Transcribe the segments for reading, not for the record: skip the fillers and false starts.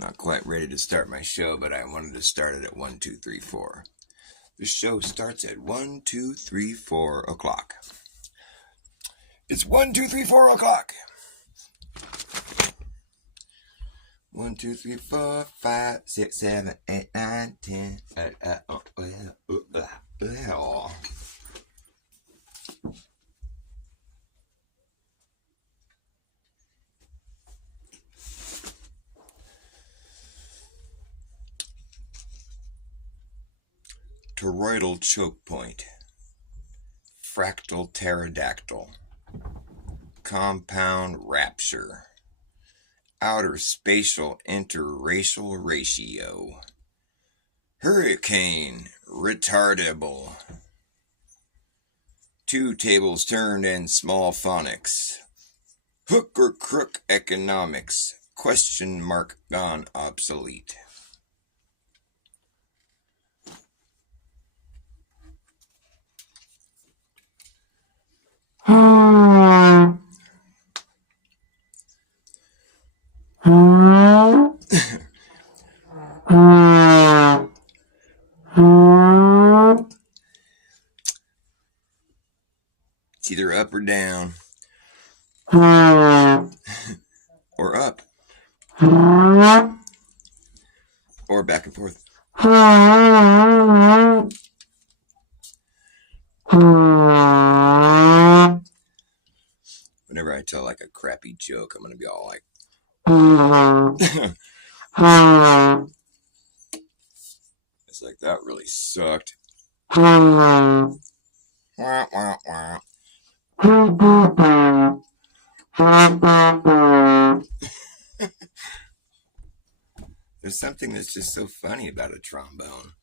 Not quite ready to start my show, but I wanted to start it at 1, 2, 3, 4. The show starts at 1, 2, 3, 4 o'clock. It's 1, 2, 3, 4 o'clock. 1, 2, 3, 4, 5, 6, 7, 8, 9, 10. Toroidal choke point, fractal pterodactyl, compound rapture, outer spatial interracial ratio, hurricane retardable, 2 tables turned and small phonics, hook or crook economics, question mark gone obsolete. It's either up or down, or up, or back and forth. Whenever I tell like a crappy joke, I'm going to be all like, it's like, that really sucked. Wah, wah, wah. There's something that's just so funny about a trombone.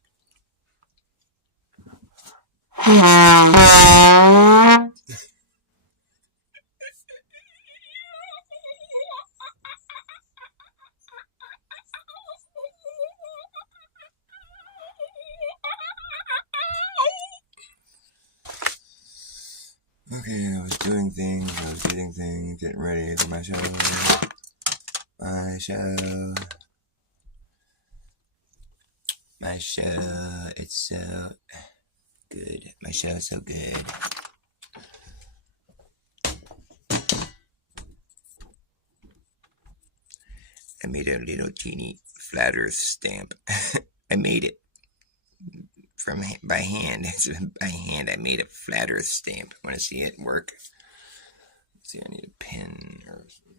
Okay, I was doing things, I was getting things, getting ready for my show. My show, it's so good. My show's so good. I made a little teeny flat earth stamp. I made it by hand. By hand, I made a flat earth stamp. Want to see it work? Let's see, I need a pen or some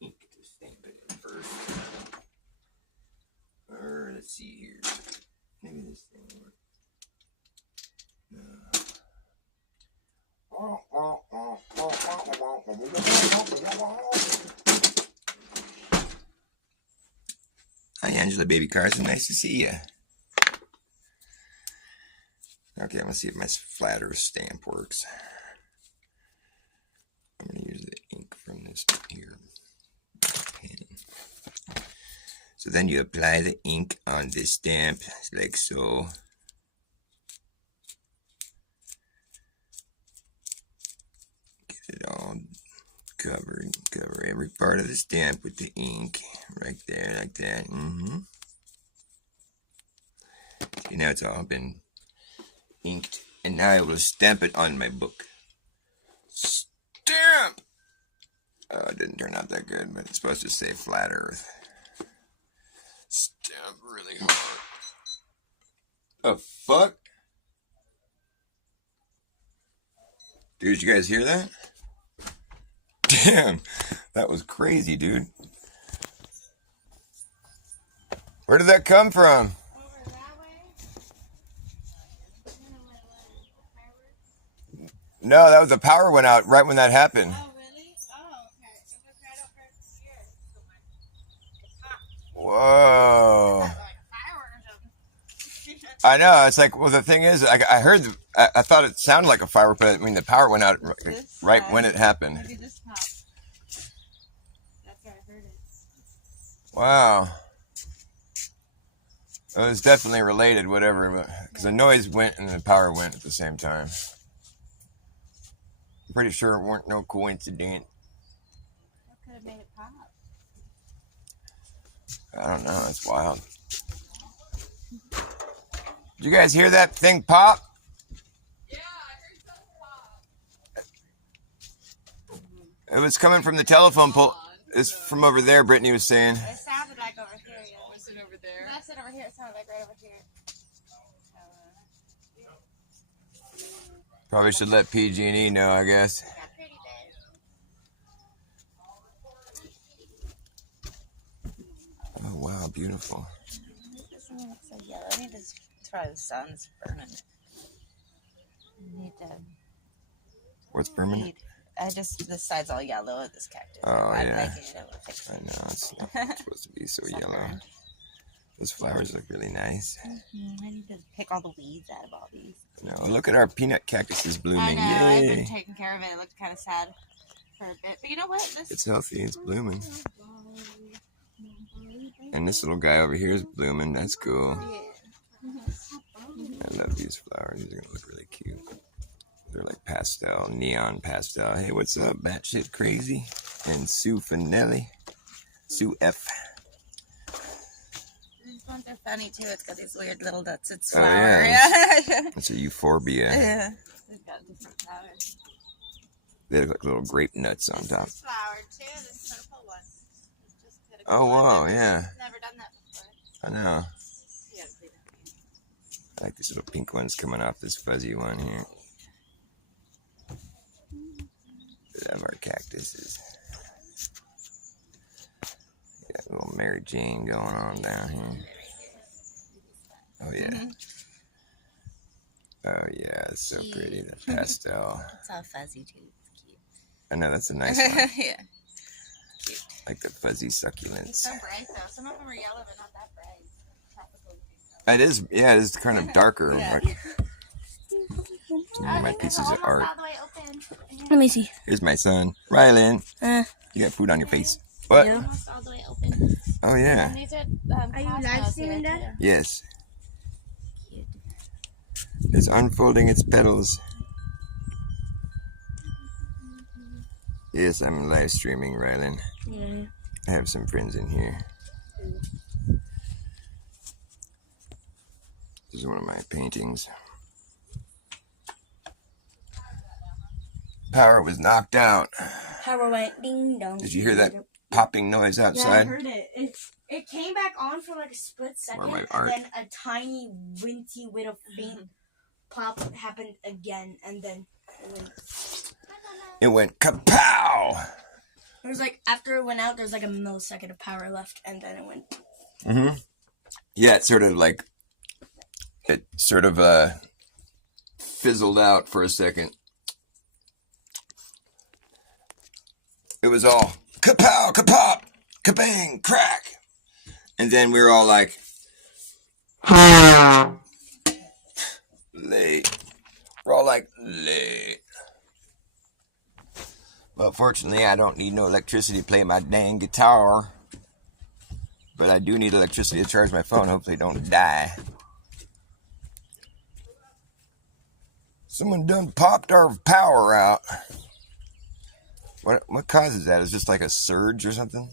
ink to stamp it in first. Or let's see here. Maybe this thing will work. Hi, Angela Baby Carson. Nice to see you. Okay, I'm going to see if my flat earth stamp works. I'm going to use the ink from this here pen. So then you apply the ink on this stamp, like so. Get it all covered. Cover every part of the stamp with the ink. Right there, like that. See, now it's all been inked. And now I will stamp it on my book. Stamp! Oh, it didn't turn out that good, but it's supposed to say flat earth. Stamp really hard. Oh, fuck? Dude, you guys hear that? Damn, that was crazy, dude. Where did that come from? Over that way. No, that was the power went out right when that happened. Oh, really? Oh, okay. It was right over here. So it's hot. Whoa. It's like a firework or something. I know. It's like, well, the thing is, I heard, I thought it sounded like a firework, but I mean, the power went out right when it happened. Maybe this pop. That's where I heard it. Wow. It was definitely related, whatever, because the noise went and the power went at the same time. I'm pretty sure it weren't no coincidence. What could have made it pop? I don't know. It's wild. Did you guys hear that thing pop? Yeah, I heard something pop. It was coming from the telephone pole. It's from over there, Brittany was saying. It sounded like over here, yeah. Was it over there? When I said over here, it sounded like right over here. Probably should let PG&E know, I guess. Got pretty big. Oh, wow, beautiful. This one looks so yellow. I need to. It's probably the sun's burning it. I need to. What's permanent? This side's all yellow with this cactus. Oh, I'm yeah. making it. I'll fix I it. know, it's not supposed to be so yellow. Those flowers look really nice. I need to pick all the weeds out of all these. No, look at our peanut cactuses blooming. I know. I've Yay! been taking care of it. It looked kind of sad for a bit, but you know what? It's healthy. It's blooming. And this little guy over here is blooming. That's cool. I love these flowers. These are gonna look really cute. They're like pastel, neon pastel. Hey, what's up, batshit crazy? And Sue Finelli. Sue F. These ones are funny too. It's got these weird little nuts. It's Oh, flower. yeah. Yeah. That's a euphorbia. Yeah. They've got different flowers. They look like little grape nuts on top. This flower too. This purple one. Just hit a Oh, couple wow, of them. yeah. Never done that before. I know. You gotta see that. I like these little pink ones coming off this fuzzy one here. We have our cactuses. Got a little Mary Jane going on down here. Oh, yeah. Oh, yeah, it's so pretty. The pastel. It's all fuzzy too. It's cute. I know, that's a nice one. Yeah. Like the fuzzy It's succulents. so bright though. Some of them are yellow, but not that bright. Tropical looking. It is, yeah, it is kind of darker. Yeah. Like some of my pieces of art. All the way open. Let me see. Here's my son, Rylan. You got food on your face. What? Almost all the way open. Oh, yeah. And these are Are you live streaming that? Yes. Cute. It's unfolding its petals. Yes, I'm live streaming, Rylan. Yeah. I have some friends in here. This is one of my paintings. Power was knocked out. Power went ding dong. Did you hear that popping noise Yeah, I outside? heard it. It came back on for like a split second, my and art. then a tiny, winty, little faint pop happened again, and then It went kapow! it was like after it went out, there was like a millisecond of power left, and then it went. Mm-hmm. Yeah, it sort of fizzled out for a second. It was all kapow, kapop, kabang, crack. And then we were all like, late. We're all like, late. Well, fortunately, I don't need no electricity to play my dang guitar. But I do need electricity to charge my phone. Hopefully, it don't die. Someone done popped our power out. What causes that? Is it just like a surge or something?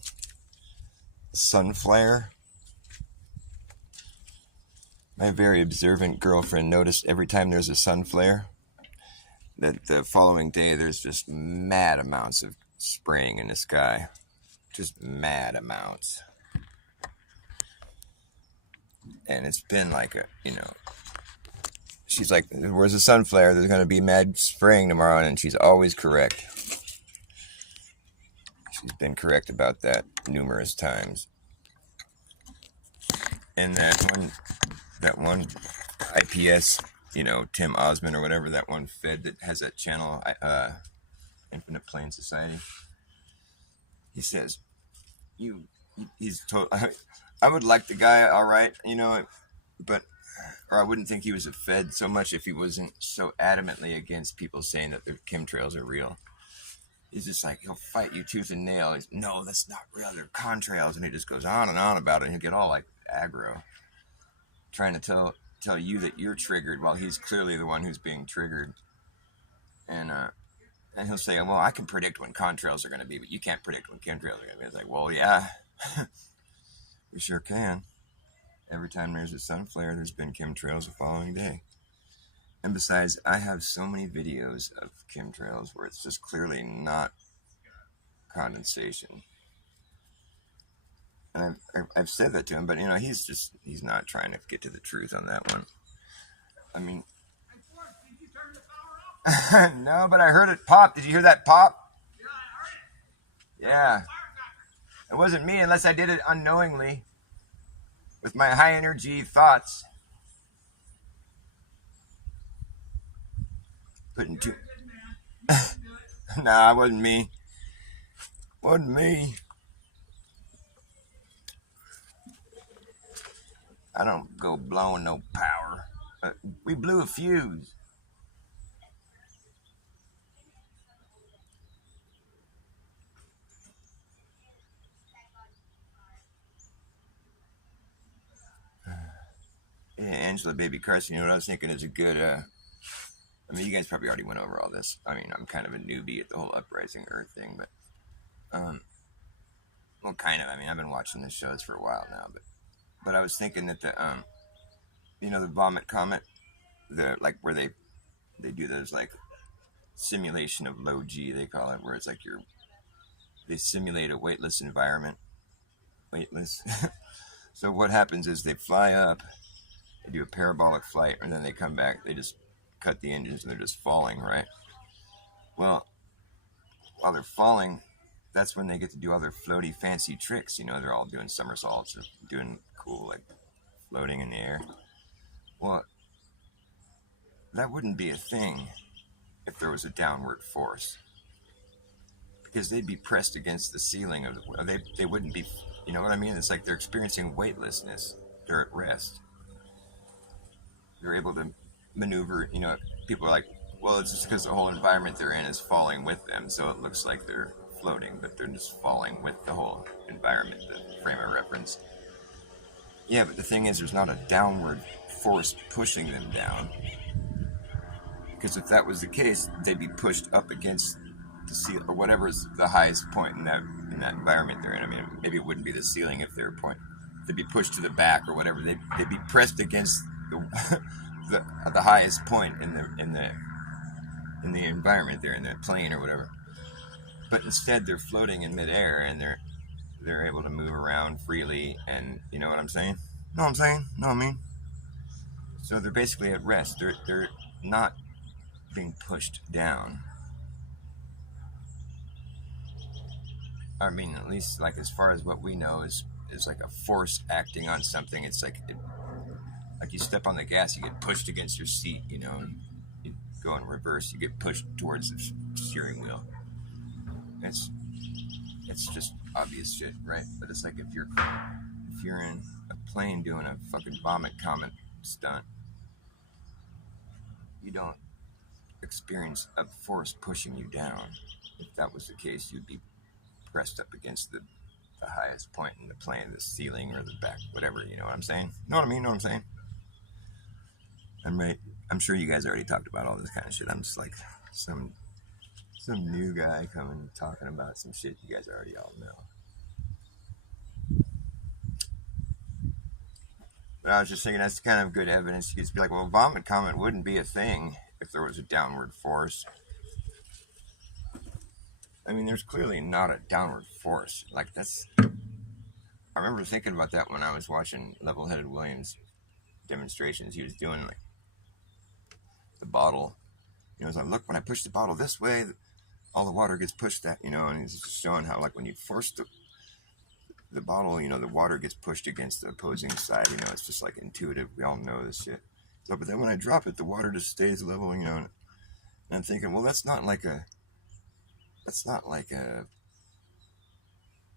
Sun flare? My very observant girlfriend noticed every time there's a sun flare that the following day there's just mad amounts of spraying in the sky. Just mad amounts. And it's been like she's like, where's the sun flare? There's going to be mad spraying tomorrow, and she's always correct. She's been correct about that numerous times. And that one IPS, Tim Osmond or whatever, that one Fed that has that channel, Infinite Plane Society. He says, he's told, I would like the guy, all right, but, or I wouldn't think he was a Fed so much if he wasn't so adamantly against people saying that the chemtrails are real. He's just like, he'll fight you tooth and nail. He's, no, that's not real. They're contrails. And he just goes on and on about it. And he'll get all like aggro, trying to tell you that you're triggered while he's clearly the one who's being triggered. And he'll say, well, I can predict when contrails are going to be, but you can't predict when chemtrails are going to be. It's like, well, yeah. We sure can. Every time there's a sun flare, there's been chemtrails the following day. And besides, I have so many videos of chemtrails where it's just clearly not condensation. And I've said that to him, but he's not trying to get to the truth on that one. I mean, no, but I heard it pop. Did you hear that pop? Yeah. It wasn't me unless I did it unknowingly with my high energy thoughts. Putting two. Nah, it wasn't me. Wasn't me. I don't go blowing no power. We blew a fuse. Yeah, Angela Baby Carson, you know what I was thinking is a good, I mean, you guys probably already went over all this. I mean, I'm kind of a newbie at the whole Uprising Earth thing, but, well, kind of. I mean, I've been watching the shows for a while now, but I was thinking that the vomit comet, where they do those, like, simulation of low G, they call it, where it's like they simulate a weightless environment. Weightless. So what happens is they fly up, they do a parabolic flight, and then they come back, they just cut the engines, and they're just falling, right? Well, while they're falling, that's when they get to do all their floaty, fancy tricks. They're all doing somersaults or doing cool, like, floating in the air. Well, that wouldn't be a thing if there was a downward force, because they'd be pressed against the ceiling of they wouldn't be, you know what I mean? It's like they're experiencing weightlessness. They're at rest. They're able to maneuver. People are like, well, it's just because the whole environment they're in is falling with them, so it looks like they're floating, but they're just falling with the whole environment, the frame of reference. Yeah, but the thing is, there's not a downward force pushing them down, because if that was the case, they'd be pushed up against the ceiling, or whatever is the highest point in that environment they're in. I mean, maybe it wouldn't be the ceiling if they're they'd be pushed to the back or whatever. They'd be pressed against the highest point in the environment they're in, the plane or whatever. But instead, they're floating in midair, and they're able to move around freely. And you know what I'm saying? Know what I'm saying? Know what I mean? So they're basically at rest. They're not being pushed down. I mean, at least, like, as far as what we know is like a force acting on something. It's like you step on the gas, you get pushed against your seat, and you go in reverse, you get pushed towards the steering wheel. It's just obvious shit, right? But it's like if you're in a plane doing a fucking vomit comet stunt, you don't experience a force pushing you down. If that was the case, you'd be pressed up against the highest point in the plane, the ceiling or the back, whatever. You know what I'm saying? Know what I mean? Know what I'm saying? I'm right. I'm sure you guys already talked about all this kind of shit. I'm just like some new guy coming talking about some shit you guys already all know. But I was just thinking that's kind of good evidence. You could be like, well, vomit comet wouldn't be a thing if there was a downward force. I mean, there's clearly not a downward force. Like, I remember thinking about that when I was watching Level-Headed Williams demonstrations. He was doing, like, the bottle. It's like, look, when I push the bottle this way, all the water gets pushed that, and he's just showing how, like, when you force the bottle, the water gets pushed against the opposing side. It's just, like, intuitive. We all know this shit. So, but then when I drop it, the water just stays level, and I'm thinking, well, that's not like a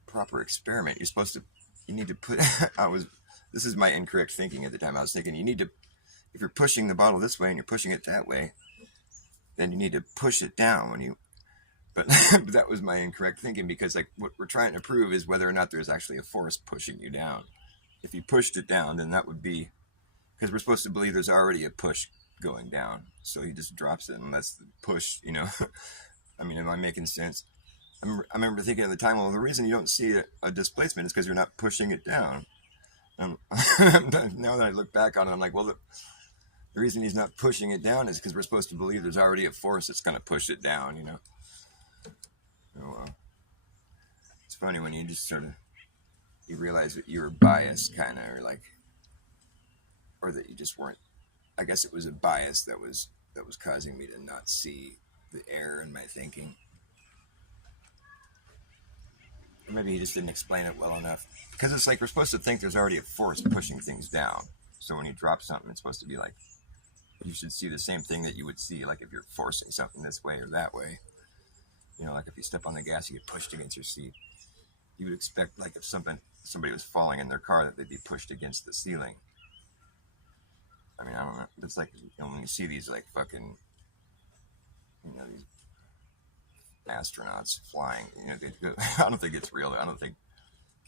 proper experiment. You need to put, this is my incorrect thinking at the time. I was thinking if you're pushing the bottle this way and you're pushing it that way, then you need to push it down but that was my incorrect thinking, because, like, what we're trying to prove is whether or not there's actually a force pushing you down. If you pushed it down, then that would be, because we're supposed to believe there's already a push going down. So he just drops it and lets the push, I mean, am I making sense? I remember thinking at the time, well, the reason you don't see a displacement is because you're not pushing it down. Now that I look back on it, I'm like, well, the reason he's not pushing it down is because we're supposed to believe there's already a force that's going to push it down, you know? So, it's funny when you just sort of, you realize that you were biased, kind of, or that you just weren't. I guess it was a bias that was causing me to not see the error in my thinking. Or maybe he just didn't explain it well enough. Because it's like we're supposed to think there's already a force pushing things down. So when you drop something, it's supposed to be like, you should see the same thing that you would see, like if you're forcing something this way or that way. You know, like if you step on the gas, you get pushed against your seat. You would expect, like if somebody was falling in their car, that they'd be pushed against the ceiling. I mean, I don't know. It's like, you know, when you see these like fucking, you know, these astronauts flying, you know, I don't think it's real. I don't think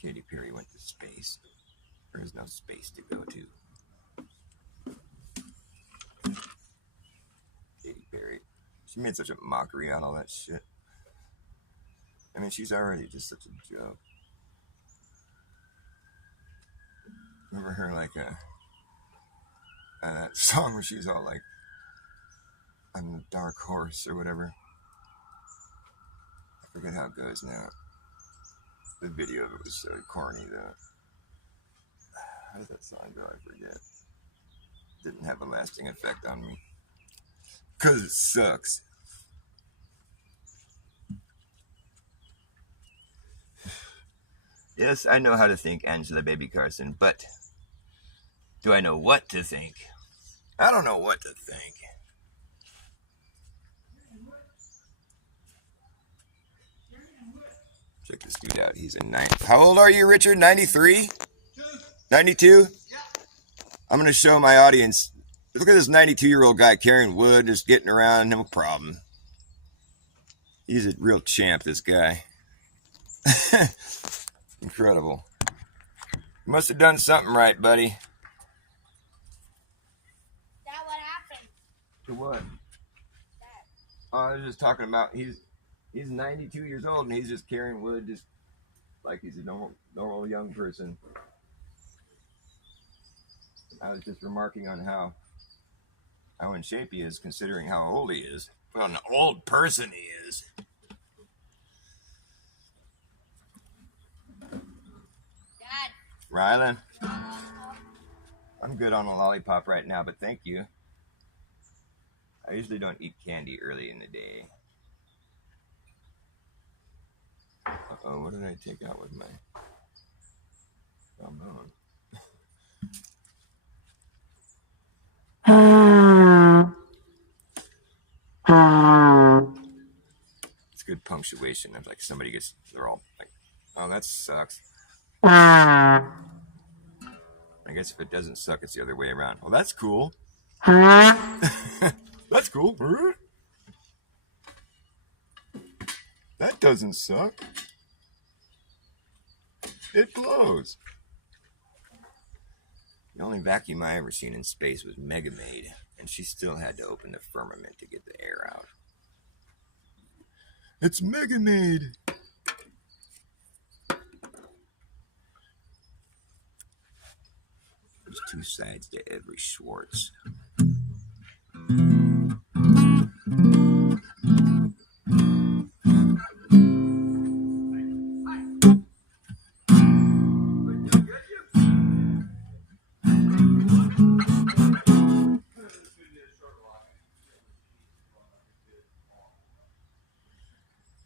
Katy Perry went to space. There is no space to go to. Katy Perry. She made such a mockery out of all that shit. I mean, she's already just such a joke. Remember her like that song where she's all like, I'm the dark horse or whatever. I forget how it goes now. The video of it was so corny though. How does that song go? I forget. Didn't have a lasting effect on me. 'Cause it sucks. Yes, I know how to think, Angela Baby Carson, but do I know what to think? I don't know what to think. Check this dude out. He's a 9. How old are you, Richard? 93? 92? Yeah. I'm going to show my audience. Look at this 92-year-old guy carrying wood, just getting around, no problem. He's a real champ, this guy. Incredible. You must have done something right, buddy. Dad, what happened? To what? Dad. I was just talking about he's 92 years old and he's just carrying wood just like he's a normal young person. I was just remarking on how in shape he is considering how old he is. What an old person he is. Dad. Rylan, I'm good on a lollipop right now, but thank you. I usually don't eat candy early in the day. Uh-oh, what did I take out with my trombone? It's good punctuation. Of like somebody they're all like, oh, that sucks. I guess if it doesn't suck, it's the other way around. Well, that's cool. That's cool. That doesn't suck. It blows. The only vacuum I ever seen in space was Megamaid, and she still had to open the firmament to get the air out. It's Megamaid. There's two sides to every Schwartz.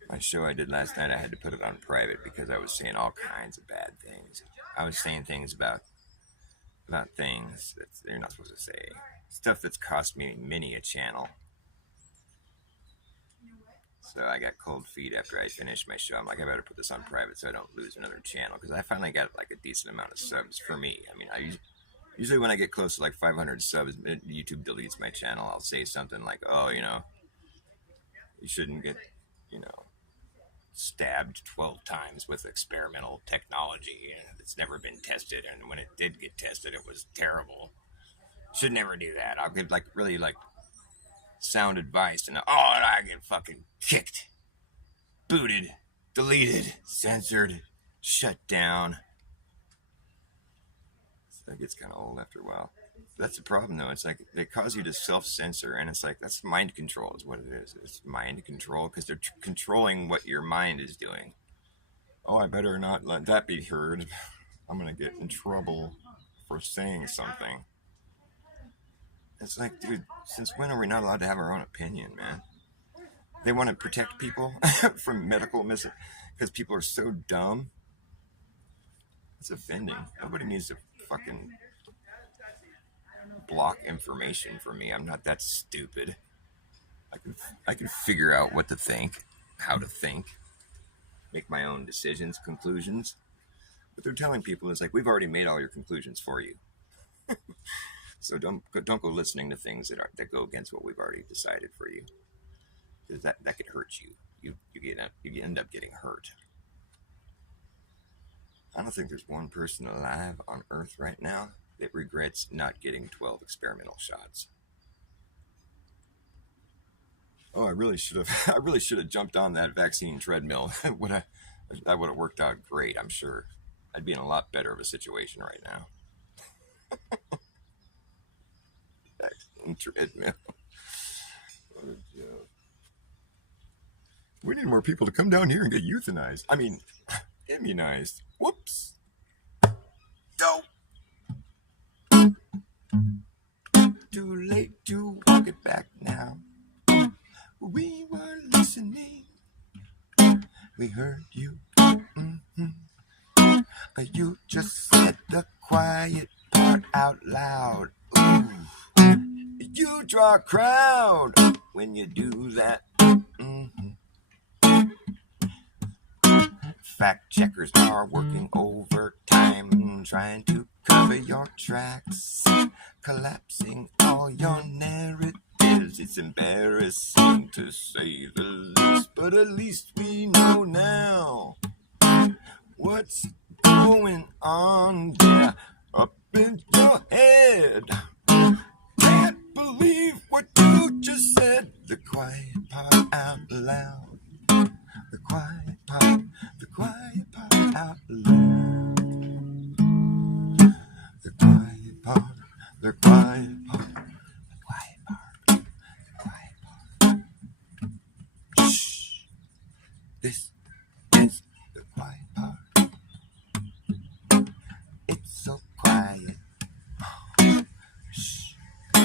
My show I did last night, I had to put it on private because I was saying all kinds of bad things. I was saying things about things that they're not supposed to say. Stuff that's cost me many a channel. So I got cold feet after I finished my show. I'm like, I better put this on private so I don't lose another channel, because I finally got like a decent amount of subs for me. I mean, usually when I get close to like 500 subs, YouTube deletes my channel. I'll say something like, oh, you know, you shouldn't get, you know, stabbed 12 times with experimental technology that's never been tested, and when it did get tested, it was terrible. Should never do that. I'll give like really like sound advice, and I get fucking kicked, booted, deleted, censored, shut down. That gets kind of old after a while. That's the problem, though. It's like they cause you to self-censor, and it's like that's mind control is what it is. It's mind control because they're controlling what your mind is doing. Oh, I better not let that be heard. I'm gonna get in trouble for saying something. It's like, dude, since when are we not allowed to have our own opinion, man? They want to protect people from medical because people are so dumb. It's offending. Nobody needs to fucking block information from me. I'm not that stupid. I can figure out what to think, how to think, make my own decisions, conclusions. What they're telling people is like, we've already made all your conclusions for you. So don't go listening to things that go against what we've already decided for you, because that could hurt you. You end up getting hurt. I don't think there's one person alive on Earth right now that regrets not getting 12 experimental shots. Oh, I really should have jumped on that vaccine treadmill. That would have worked out great, I'm sure. I'd be in a lot better of a situation right now. Vaccine treadmill. What a joke. We need more people to come down here and get euthanized. I mean, immunized. Whoops. Dope. Too late to walk it back now. We were listening. We heard you. Mm-hmm. You just said the quiet part out loud. Ooh. You draw a crowd when you do that. Mm-hmm. Fact checkers are working overtime, trying to cover your tracks, collapsing all your narratives. It's embarrassing to say the least, but at least we know now what's going on there up in your head. Can't believe what you just said. The quiet part out loud. The quiet part out loud. The quiet part, the quiet part, the quiet part, the quiet part. Shh. This is the quiet part. It's so quiet. Shh. Be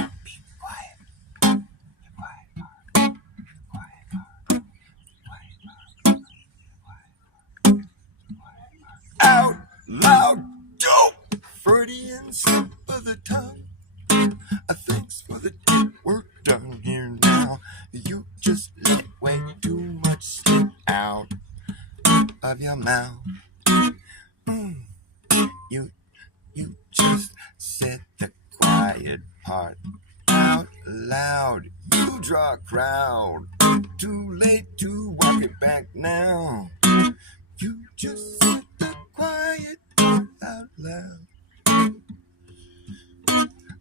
quiet. The quiet part. The quiet part. The quiet part. The quiet part. Out loud. Dope. Freudian slip of the tongue. Thanks for the tip. We're done here now. You just let way too much slip out of your mouth. You just said the quiet part out loud. You draw a crowd. Too late to walk it back now. You just said the quiet part out loud.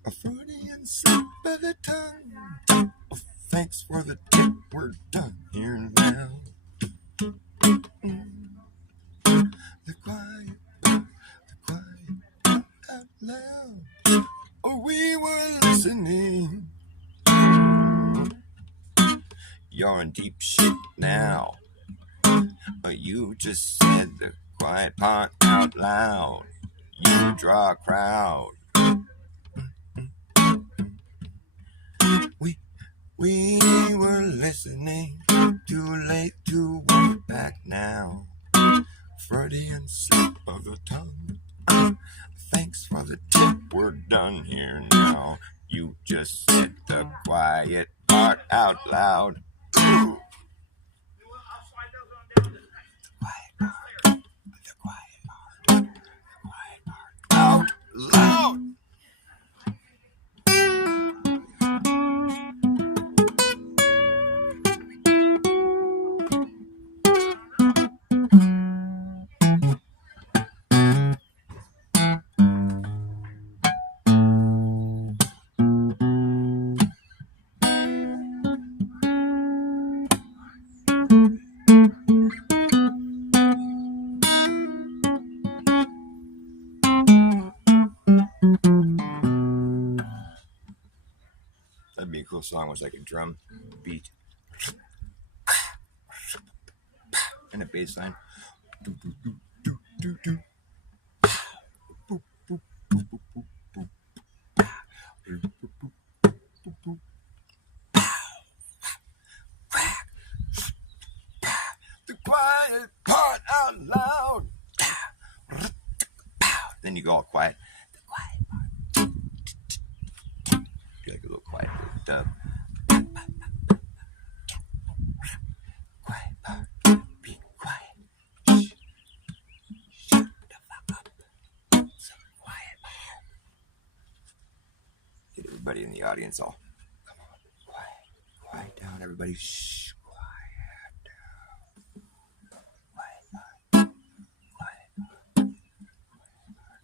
A Freudian slip of the tongue. Oh, thanks for the tip. We're done here now. The quiet out loud. Oh, we were listening. You're in deep shit now. You just said the quiet part out loud. You draw a crowd. We were listening. Too late to walk it back now. Freudian slip of the tongue. Thanks for the tip. We're done here now. You just said the quiet part out loud. Ooh. The quiet part out loud. whole song was like a drum beat and a bass line. The quiet part out loud. Then you go all quiet. The quiet part. Do like a little quiet little dub. Quiet part. Be quiet. Shh. Shut the fuck up. So quiet part. Get everybody in the audience all. Come on. Quiet. Quiet down, everybody. Shh. Quiet down. Quiet part. Quiet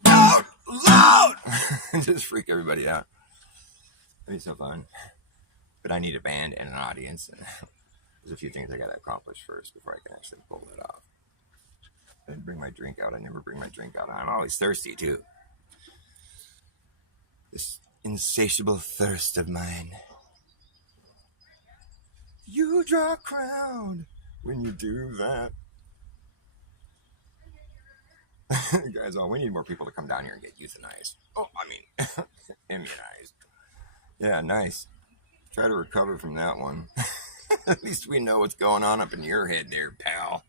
part. Loud! Just freak everybody out. It'd be so fun. But I need a band and an audience. And there's a few things I got to accomplish first before I can actually pull it off. I didn't bring my drink out. I never bring my drink out. I'm always thirsty, too. This insatiable thirst of mine. You draw a crowd when you do that. Guys, we need more people to come down here and get euthanized. Oh, I mean, immunized. Yeah, nice. Try to recover from that one. At least we know what's going on up in your head there, pal.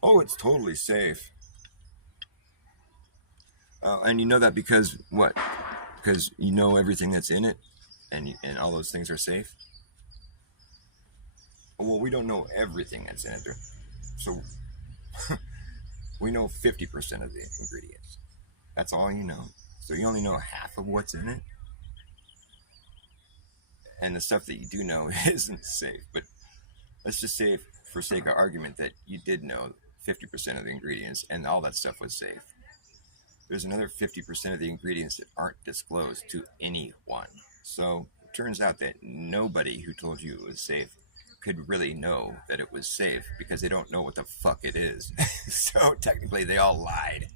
Oh, it's totally safe. And you know that because what? Because you know everything that's in it, and all those things are safe? Well, we don't know everything that's in it. So we know 50% of the ingredients. That's all you know. So you only know half of what's in it. And the stuff that you do know isn't safe. But let's just say, for sake of argument, that you did know 50% of the ingredients and all that stuff was safe. There's another 50% of the ingredients that aren't disclosed to anyone. So it turns out that nobody who told you it was safe could really know that it was safe because they don't know what the fuck it is. So technically they all lied.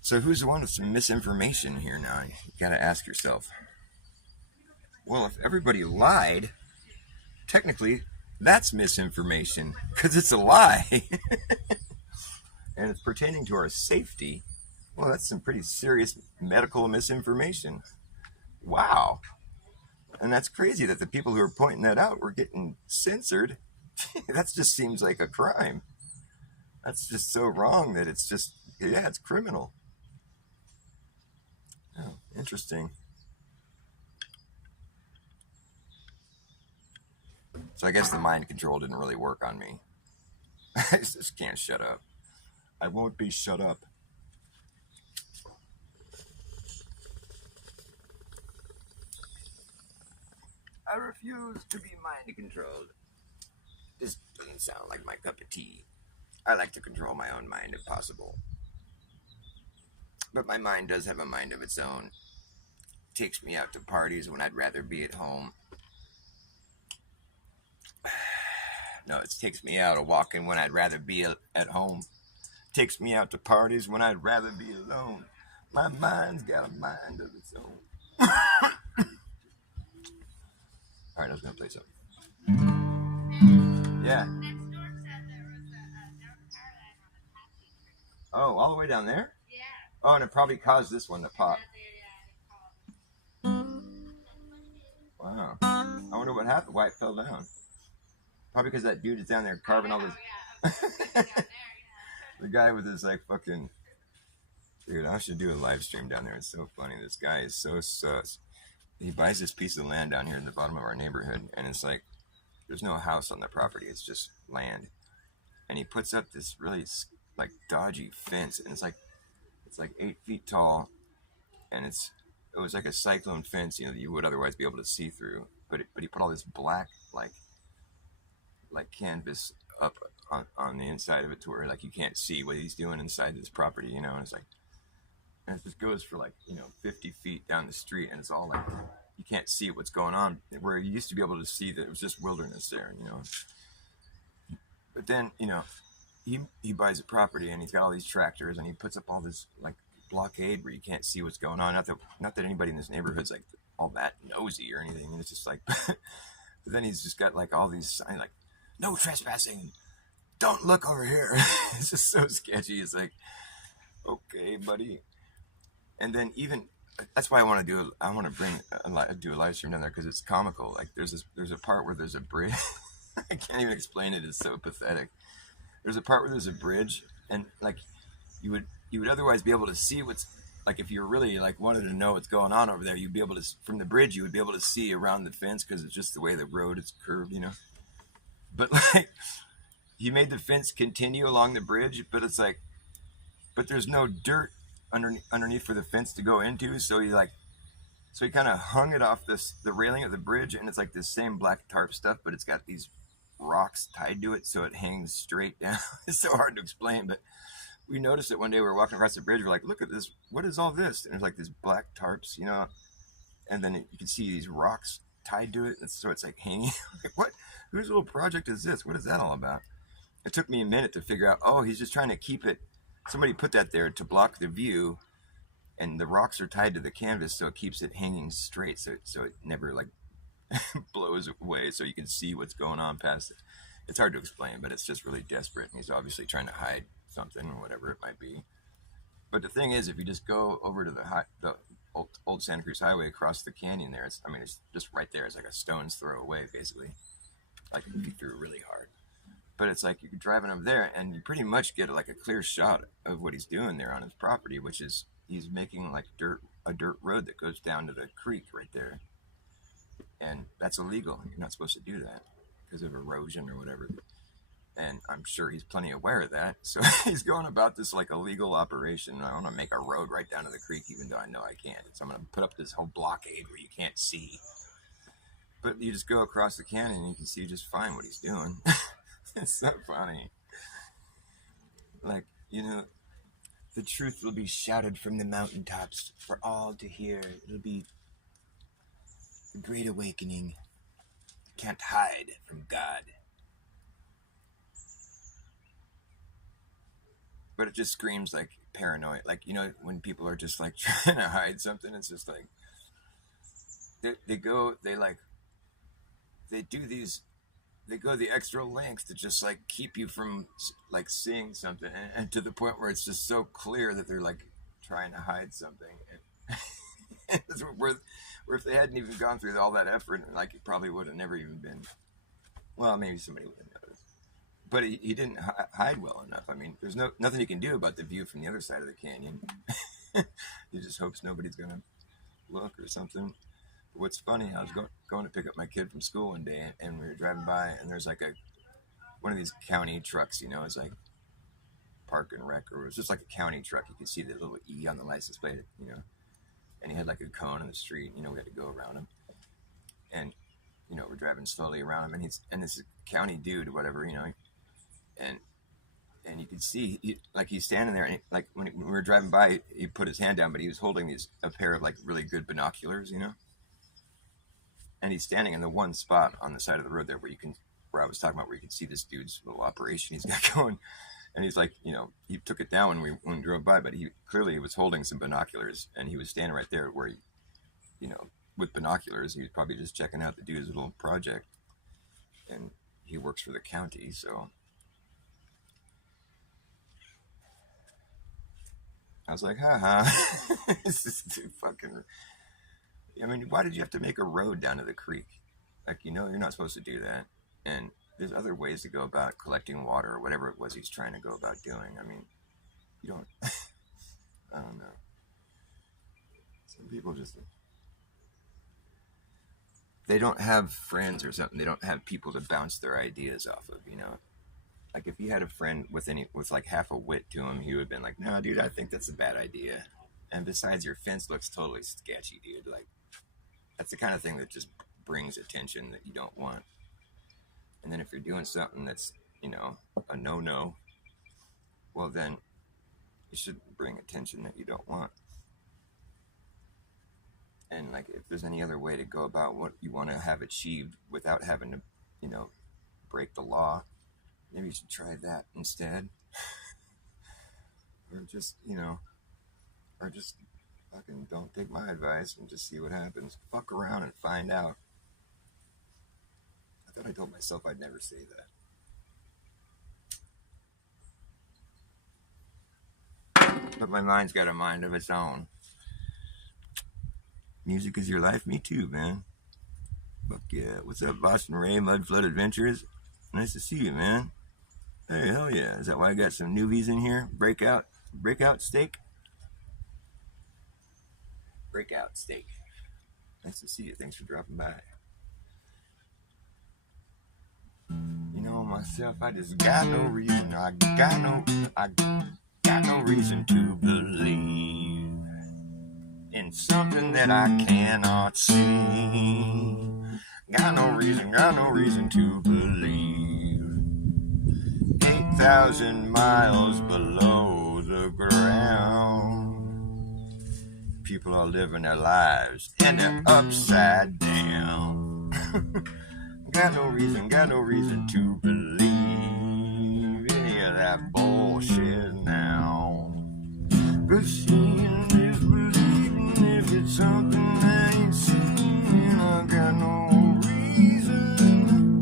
So who's the one with some misinformation here now? You gotta ask yourself. Well, if everybody lied, technically that's misinformation because it's a lie. And it's pertaining to our safety. Well, that's some pretty serious medical misinformation. Wow. And that's crazy that the people who are pointing that out were getting censored. That just seems like a crime. That's just so wrong that it's just, yeah, it's criminal. Oh, interesting. So I guess the mind control didn't really work on me. I just can't shut up. I won't be shut up. I refuse to be mind controlled. This doesn't sound like my cup of tea. I like to control my own mind if possible. But my mind does have a mind of its own. It takes me out to parties when I'd rather be at home. No, it takes me out walking when I'd rather be at home. It takes me out to parties when I'd rather be alone. My mind's got a mind of its own. All right, I was going to play something. Yeah. Oh, all the way down there? Yeah. Oh, and it probably caused this one to pop. Wow. I wonder what happened, why it fell down. Probably because that dude is down there carving all this. The guy with his, like, fucking... Dude, I should do a live stream down there. It's so funny. This guy is so sus. He buys this piece of land down here in the bottom of our neighborhood, and it's like, there's no house on the property. It's just land. And he puts up this really, like, dodgy fence, and it's like 8 feet tall, and it was like a cyclone fence, you know, that you would otherwise be able to see through. But he put all this black, like canvas up on the inside of it to where, like, you can't see what he's doing inside this property, you know. And it's like, and it just goes for, like, you know, 50 feet down the street, and it's all like, you can't see what's going on, where you used to be able to see that it was just wilderness there, you know. But then, you know, he buys a property, and he's got all these tractors, and he puts up all this, like, blockade where you can't see what's going on. Not that anybody in this neighborhood's like all that nosy or anything. It's just like, but then he's just got like all these signs like, no trespassing, don't look over here. It's just so sketchy. It's like, okay, buddy. And then even that's why I want to do a live stream down there because it's comical. Like there's a part where there's a bridge. I can't even explain it. It's so pathetic. There's a part where there's a bridge, and like you would otherwise be able to see what's like if you're really like wanted to know what's going on over there. You'd be able to from the bridge. You would be able to see around the fence because it's just the way the road is curved, you know. But like he made the fence continue along the bridge, but it's like, but there's no dirt underneath for the fence to go into. So he kind of hung it off the railing of the bridge, and it's like this same black tarp stuff, but it's got these rocks tied to it, so it hangs straight down. It's so hard to explain, but we noticed it one day. We were walking across the bridge. We're like, look at this. What is all this? And there's like these black tarps, you know, and then you can see these rocks tied to it, and so it's like hanging. Like, what? Whose little project is this? What is that all about? It took me a minute to figure out. Oh, he's just trying to keep it. Somebody put that there to block the view, and the rocks are tied to the canvas, so it keeps it hanging straight, so it never like blows away, so you can see what's going on past it. It's hard to explain, but it's just really desperate, and he's obviously trying to hide something or whatever it might be. But the thing is, if you just go over to the old Santa Cruz Highway across the canyon there, it's just right there. It's like a stone's throw away, basically. Like if you threw really hard. But it's like you're driving over there, and you pretty much get like a clear shot of what he's doing there on his property, which is he's making like a dirt road that goes down to the creek right there. And that's illegal. You're not supposed to do that because of erosion or whatever. And I'm sure he's plenty aware of that. So he's going about this like illegal operation. I want to make a road right down to the creek, even though I know I can't. So I'm going to put up this whole blockade where you can't see. But you just go across the canyon and you can see just fine what he's doing. It's so funny. Like, you know, the truth will be shouted from the mountaintops for all to hear. It'll be the great awakening. Can't hide from God. But it just screams like paranoid. Like, you know, when people are just like trying to hide something, it's just like they go the extra lengths to just like keep you from like seeing something, and to the point where it's just so clear that they're like trying to hide something. And where if they hadn't even gone through all that effort, like it probably would have never even been. Well, maybe somebody would have noticed, but he didn't hide well enough. I mean, there's nothing you can do about the view from the other side of the canyon. You just hopes nobody's gonna look or something. But what's funny, I was going to pick up my kid from school one day, and we were driving by, and there's like one of these county trucks, you know, it's like Park and Rec, or it was just like a county truck. You could see the little E on the license plate, you know, and he had like a cone in the street. You know, we had to go around him, and you know, we're driving slowly around him, and this is a county dude or whatever, you know, and you could see he's standing there, and like when we were driving by, he put his hand down, but he was holding a pair of like really good binoculars, you know. And he's standing in the one spot on the side of the road there where I was talking about, where you can see this dude's little operation he's got going. And he's like, you know, he took it down when we drove by, but he clearly was holding some binoculars, and he was standing right there where, you know, with binoculars, he was probably just checking out the dude's little project. And he works for the county, so I was like, haha, this is too fucking. I mean, why did you have to make a road down to the creek? Like, you know, you're not supposed to do that. And there's other ways to go about collecting water or whatever it was he's trying to go about doing. I mean, you don't, I don't know. Some people just, they don't have friends or something. They don't have people to bounce their ideas off of, you know? Like if you had a friend with like half a wit to him, he would have been like, no, dude, I think that's a bad idea. And besides, your fence looks totally sketchy, dude. Like, that's the kind of thing that just brings attention that you don't want. And then if you're doing something that's, you know, a no-no, well then you should bring attention that you don't want. And like if there's any other way to go about what you want to have achieved without having to, you know, break the law, maybe you should try that instead. Or just, you know, Or just fucking don't take my advice and just see what happens. Fuck around and find out. I thought I told myself I'd never say that. But my mind's got a mind of its own. Music is your life? Me too, man. Fuck yeah. What's up, Boston Ray, Mud Flood Adventures? Nice to see you, man. Hey, hell yeah. Is that why I got some newbies in here? Breakout steak? Breakout steak. Nice to see you. Thanks for dropping by. You know myself, I just got no reason. I got no reason to believe in something that I cannot see. Got no reason to believe. 8,000 miles below the ground, people are living their lives and they're upside down. Got no reason to believe any of that bullshit now. But seeing is believing. If it's something I ain't seen, I got no reason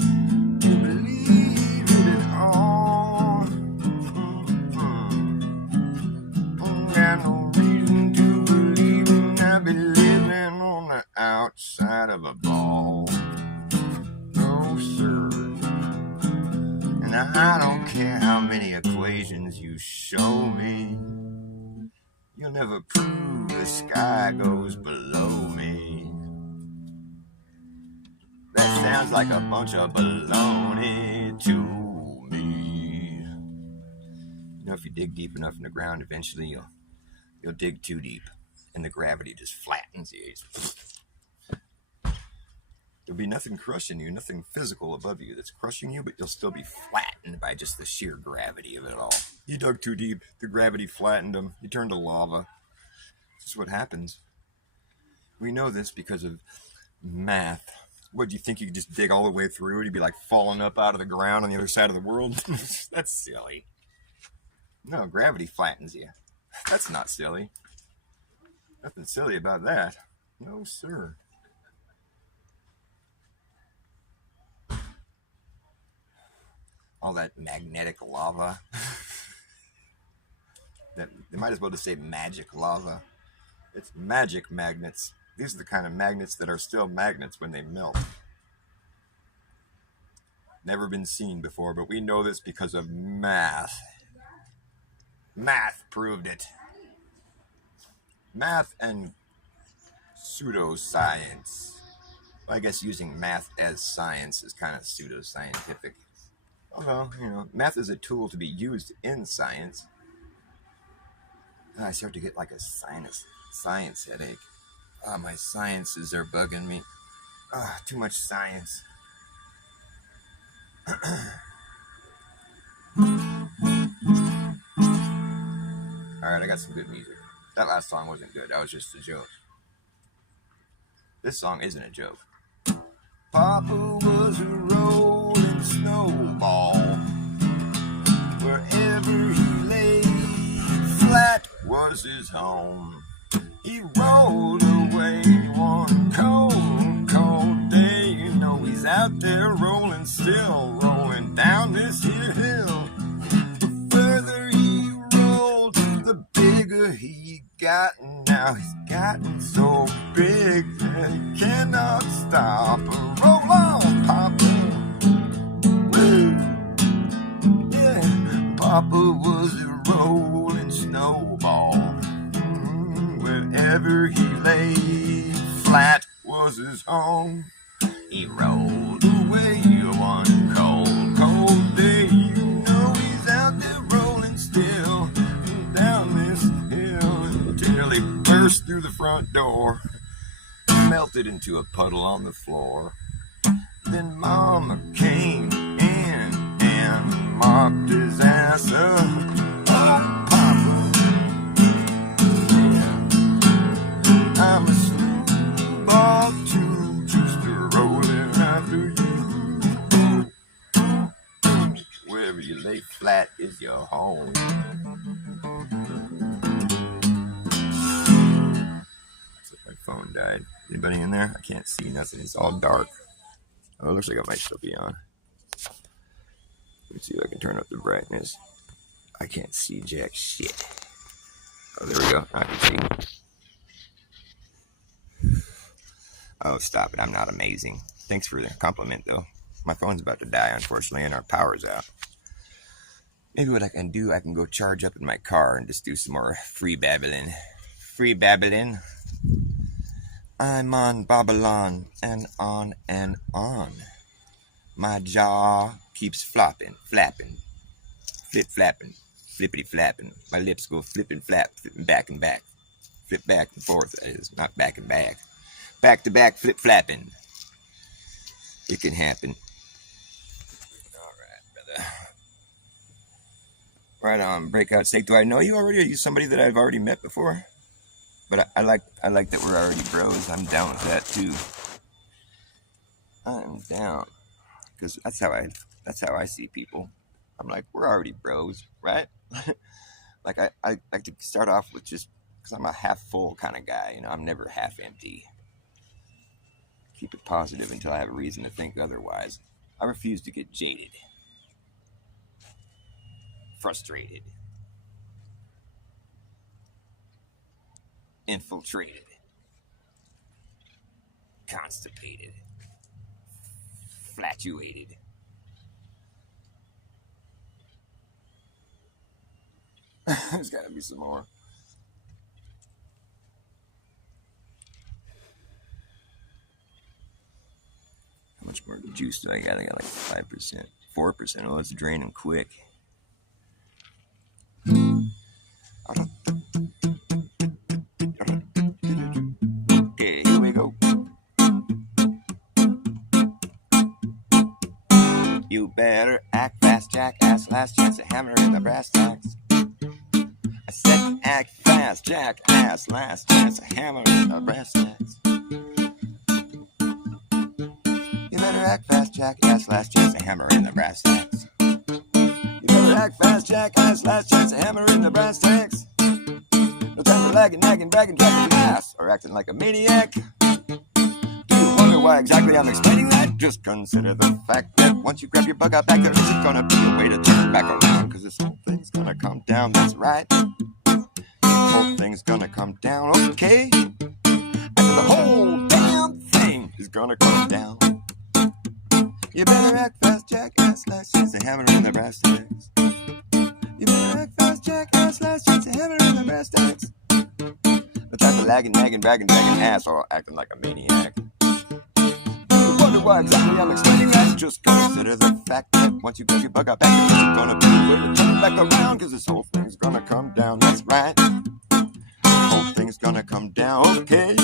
to believe it at all. Got no reason to believe it. I've been living on the outside of a ball. No, sir. And I don't care how many equations you show me, you'll never prove the sky goes below me. That sounds like a bunch of baloney to me. You know, if you dig deep enough in the ground, eventually you'll dig too deep, and the gravity just flattens you. There'll be nothing crushing you, nothing physical above you that's crushing you, but you'll still be flattened by just the sheer gravity of it all. You dug too deep, the gravity flattened them, you turned to lava. This is what happens. We know this because of math. What, do you think you could just dig all the way through it? You'd be like falling up out of the ground on the other side of the world? That's silly. No, gravity flattens you. That's not silly. Nothing silly about that. No, sir. All that magnetic lava. They might as well just say magic lava. It's magic magnets. These are the kind of magnets that are still magnets when they melt. Never been seen before, but we know this because of math. Math proved it. Math and pseudoscience. Well, I guess using math as science is kind of pseudoscientific. Although, you know, math is a tool to be used in science. I start to get like a science headache. My sciences are bugging me. Too much science. Alright, I got some good music. That last song wasn't good. That was just a joke. This song isn't a joke. Papa was a rolling snowball. Wherever he lay, flat was his home. He rolled away one cold, cold day. You know he's out there rolling still, rolling down this here hill. The further he rolled, the bigger he got. Now he's gotten so big that he cannot stop. Roll on, Papa. Woo. Yeah, Papa was a rolling snowball. Wherever he lay, flat was his home. He rolled away one cold, cold day. You know he's out there rolling still down this hill until he burst through the front door, melted into a puddle on the floor. Then Mama came in and mopped his ass up. Oh, Papa, yeah, I'm a snowball too, just a rolling after you. Wherever you lay flat is your home. phone died. Anybody in there? I can't see nothing. It's all dark. Oh, it looks like it might still be on. Let me see if I can turn up the brightness. I can't see jack shit. Oh, there we go. I can see. Oh, stop it. I'm not amazing. Thanks for the compliment, though. My phone's about to die, unfortunately, and our power's out. Maybe what I can do, I can go charge up in my car and just do some more free babbling. Free babbling. I'm on Babylon and on and on. My jaw keeps flopping, flapping, flip-flapping, flippity-flapping. My lips go flip-and-flap, flipping back and back. Flip back and forth, that is, not back and back. Back-to-back flip-flapping. It can happen. All right, brother. Right on, Breakout Steak. Do I know you already? Are you somebody that I've already met before? But I like that we're already bros. I'm down with that too. I'm down, because that's how I see people. I'm like, we're already bros, right? Like I like to start off with just, because I'm a half full kind of guy. You know, I'm never half empty. Keep it positive until I have a reason to think otherwise. I refuse to get jaded, frustrated, infiltrated, constipated, flatuated. There's got to be some more. How much more juice do I got? I got like 5%, 4%. Oh, it's draining quick. Okay, here we go. You better act fast, jackass. Last chance to hammer in the brass tacks. I said act fast, jackass. Last chance to hammer in the brass tacks. You better act fast, jackass. Last chance to hammer in the brass tacks. You better act fast, jackass. Last chance to hammer in the brass tacks. No time for lagging, nagging, bragging, dragging your ass, or acting like a maniac. Do you wonder why exactly I'm explaining that? Just consider the fact that once you grab your bug out back, there isn't gonna be a way to turn it back around, cause this whole thing's gonna come down, that's right. This whole thing's gonna come down, okay? And the whole damn thing is gonna come down. You better act fast, jackass, last chance to hammer in the brass tacks. You better act fast, jackass, last chance to hammer in the brass tacks. No time for lagging, nagging, bragging, dragging ass, or acting like a maniac. You wonder why exactly I'm explaining that? Just consider the fact that once you grab your bug out back, there's gonna be a way to turn it back around, cause this whole thing's gonna come down, that's right. This whole thing's gonna come down, okay?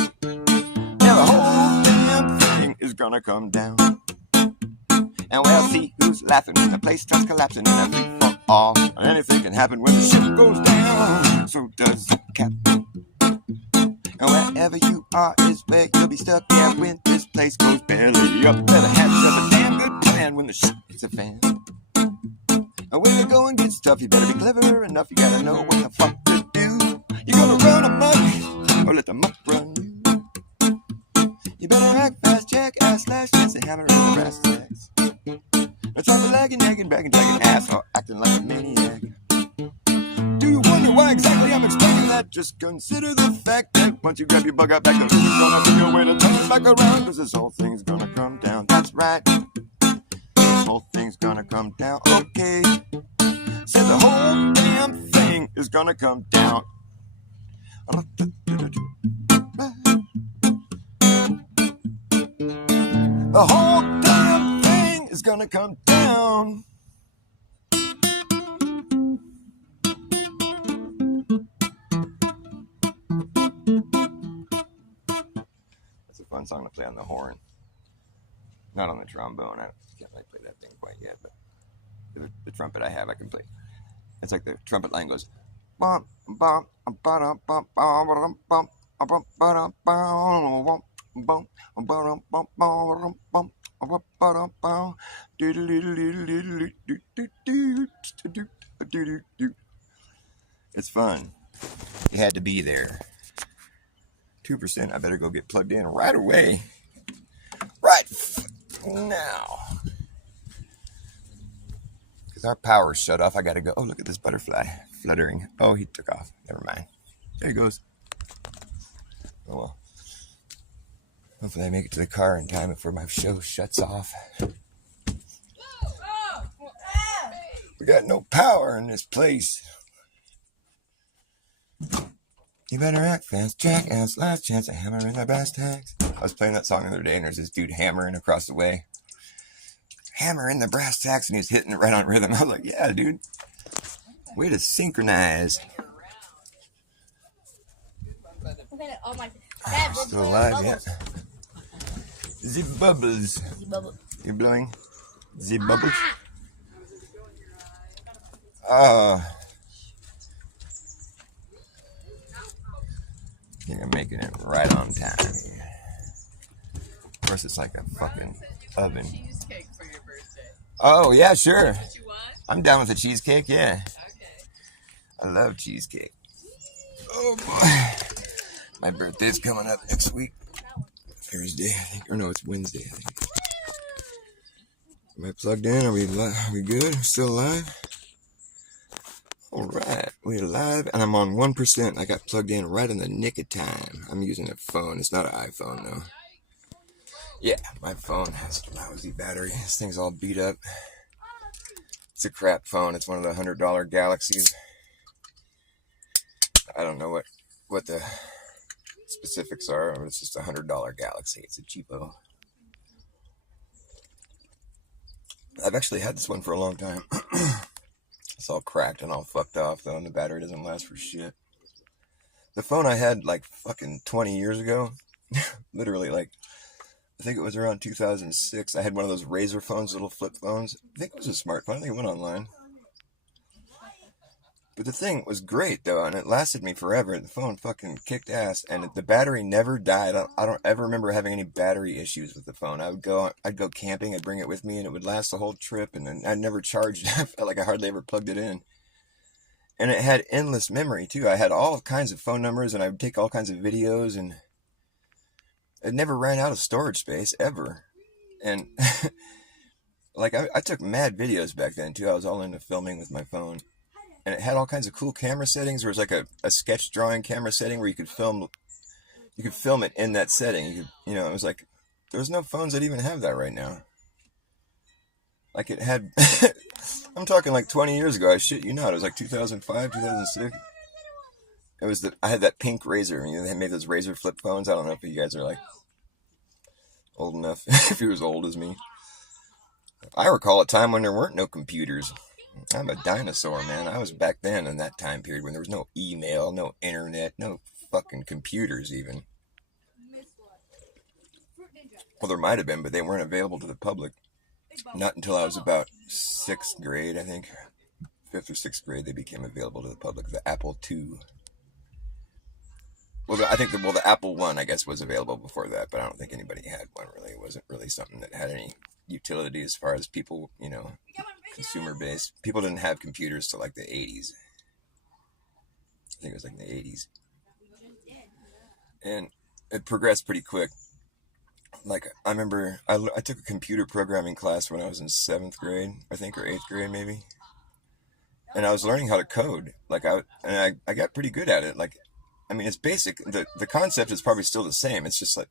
Yeah, the whole damn thing is gonna come down. And we'll see who's laughing when the place starts collapsing in a free for all. Anything can happen when the ship goes down. So does the captain. And wherever you are is where you'll be stuck. Yeah, when this place goes belly up, better have yourself a damn good plan when the shit hits a fan. And when the going gets tough, you better be clever enough. You gotta know what the fuck to do. You gonna run amok or let the muck run you. You better act fast, jackass, last chance to hammer in the brass tacks. No time for lagging, nagging, bragging, dragging ass, or acting like a maniac. Do you wonder why exactly I'm explaining that? Just consider the fact that once you grab your bug out back, there's gonna be a way to turn it back around, cause this whole thing's gonna come down, that's right. This whole thing's gonna come down, okay. Said the whole damn thing is gonna come down. The whole damn thing is gonna come down. That's a fun song to play on the horn. Not on the trombone. I can't really play that thing quite yet, but the trumpet I have, I can play. It's like the trumpet line goes. Bum, bum, bum, bum, bum, bum, bum, it's fun. You had to be there 2%. I better go get plugged in right away. Right now. Because our power's shut off. I gotta go. Oh, look at this butterfly fluttering. Oh, he took off. Never mind. There he goes. Oh well. Hopefully I make it to the car in time before my show shuts off. We got no power in this place. You better act fast, jackass. Last chance, a hammer in the brass tacks. I was playing that song the other day, and there's this dude hammering across the way. Hammer in the brass tacks, and he's hitting it right on rhythm. I was like, yeah, dude. Way to synchronize. Still alive yet? The bubbles. You're blowing the bubbles? I think I'm making it right on time. Of course, it's like a fucking oven. Cheesecake for your birthday. Oh, yeah, sure. What you want? I'm down with the cheesecake, yeah. Okay. I love cheesecake. Oh, boy. My birthday's coming up next week. Thursday, I think. Or no, it's Wednesday, I think. Am I plugged in? Are we good? Still alive? Alright, we're live, and I'm on 1%. I got plugged in right in the nick of time. I'm using a phone. It's not an iPhone, though. Yeah, my phone has a lousy battery. This thing's all beat up. It's a crap phone. It's one of the $100 Galaxies. I don't know what the specifics are, but it's just a $100 Galaxy. It's a cheapo. I've actually had this one for a long time. It's all cracked and all fucked off, though, and the battery doesn't last for shit. The phone I had, like, fucking 20 years ago, literally, like, I think it was around 2006, I had one of those Razr phones, little flip phones. I think it was a smartphone. I think it went online. But the thing was great, though, and it lasted me forever. The phone fucking kicked ass, and the battery never died. I don't ever remember having any battery issues with the phone. I'd go camping, I'd bring it with me, and it would last the whole trip, and then I'd never charged it. I felt like I hardly ever plugged it in. And it had endless memory, too. I had all kinds of phone numbers, and I would take all kinds of videos, and it never ran out of storage space, ever. And, like, I took mad videos back then, too. I was all into filming with my phone. And it had all kinds of cool camera settings. There was like a sketch drawing camera setting where you could film it in that setting. It was like, there's no phones that even have that right now. Like it had, I'm talking like 20 years ago. I shit you not. It was like 2005, 2006. I had that pink Razr. They made those Razr flip phones. I don't know if you guys are like old enough, if you're as old as me. I recall a time when there weren't no computers. I'm a dinosaur, man. I was back then in that time period when there was no email, no internet, no fucking computers even. Well, there might have been, but they weren't available to the public. Not until I was about 6th grade, I think. 5th or 6th grade, they became available to the public. The Apple II. Well, the Apple I, I guess, was available before that, but I don't think anybody had one, really. It wasn't really something that had any utility as far as people, consumer base. People didn't have computers till like the 80s. I think it was like in the 80s. And it progressed pretty quick. Like, I remember I took a computer programming class when I was in 7th grade, I think, or 8th grade maybe. And I was learning how to code. Like, I got pretty good at it. Like, I mean, it's basic. The concept is probably still the same. It's just like,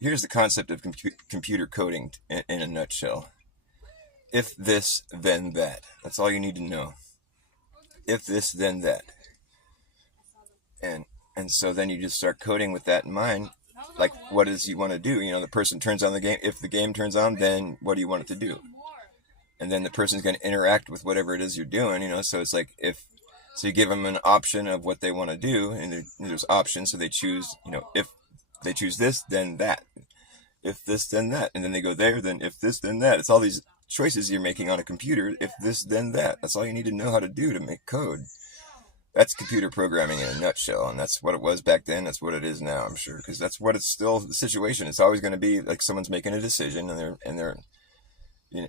here's the concept of computer coding in a nutshell. If this, then that. That's all you need to know. If this, then that. And so then you just start coding with that in mind. Like, what is you want to do? The person turns on the game. If the game turns on, then what do you want it to do? And then the person's going to interact with whatever it is you're doing, So it's like, so you give them an option of what they want to do, and there's options. So they choose, if they choose this, then that. If this, then that. And then they go there, then if this, then that. It's all these choices you're making on a computer. If this, then that. That's all you need to know how to do to make code. That's computer programming in a nutshell, and that's what it was back then. That's what it is now, I'm sure, because that's what it's still the situation. It's always going to be like someone's making a decision, and they're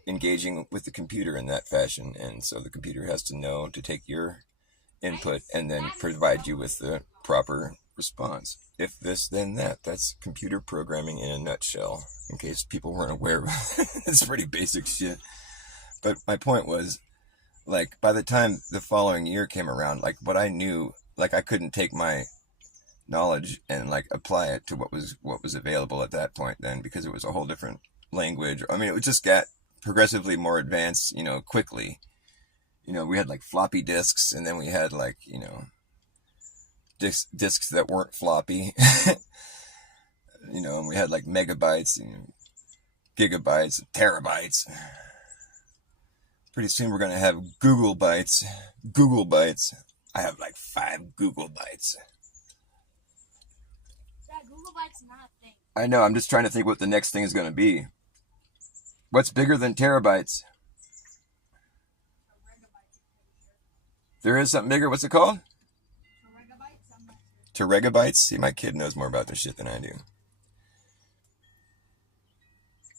engaging with the computer in that fashion, and so the computer has to know to take your input and then provide you with the proper response. If this, then that. That's computer programming in a nutshell, in case people weren't aware of it. It's pretty basic shit. But my point was, like, by the time the following year came around, like, what I knew, like, I couldn't take my knowledge and, like, apply it to what was available at that point then, because it was a whole different language. I mean, it just got progressively more advanced, you know, quickly. You know, we had, like, floppy disks, and then we had, like, you know, disks that weren't floppy. You know, and we had, like, megabytes and gigabytes and terabytes. Pretty soon we're going to have Google Bytes. Google Bytes. I have like 5 Google Bytes. Yeah, Google Bytes not a thing. I know, I'm just trying to think what the next thing is going to be. What's bigger than terabytes? There is something bigger. What's it called? Teregabytes? See, my kid knows more about this shit than I do.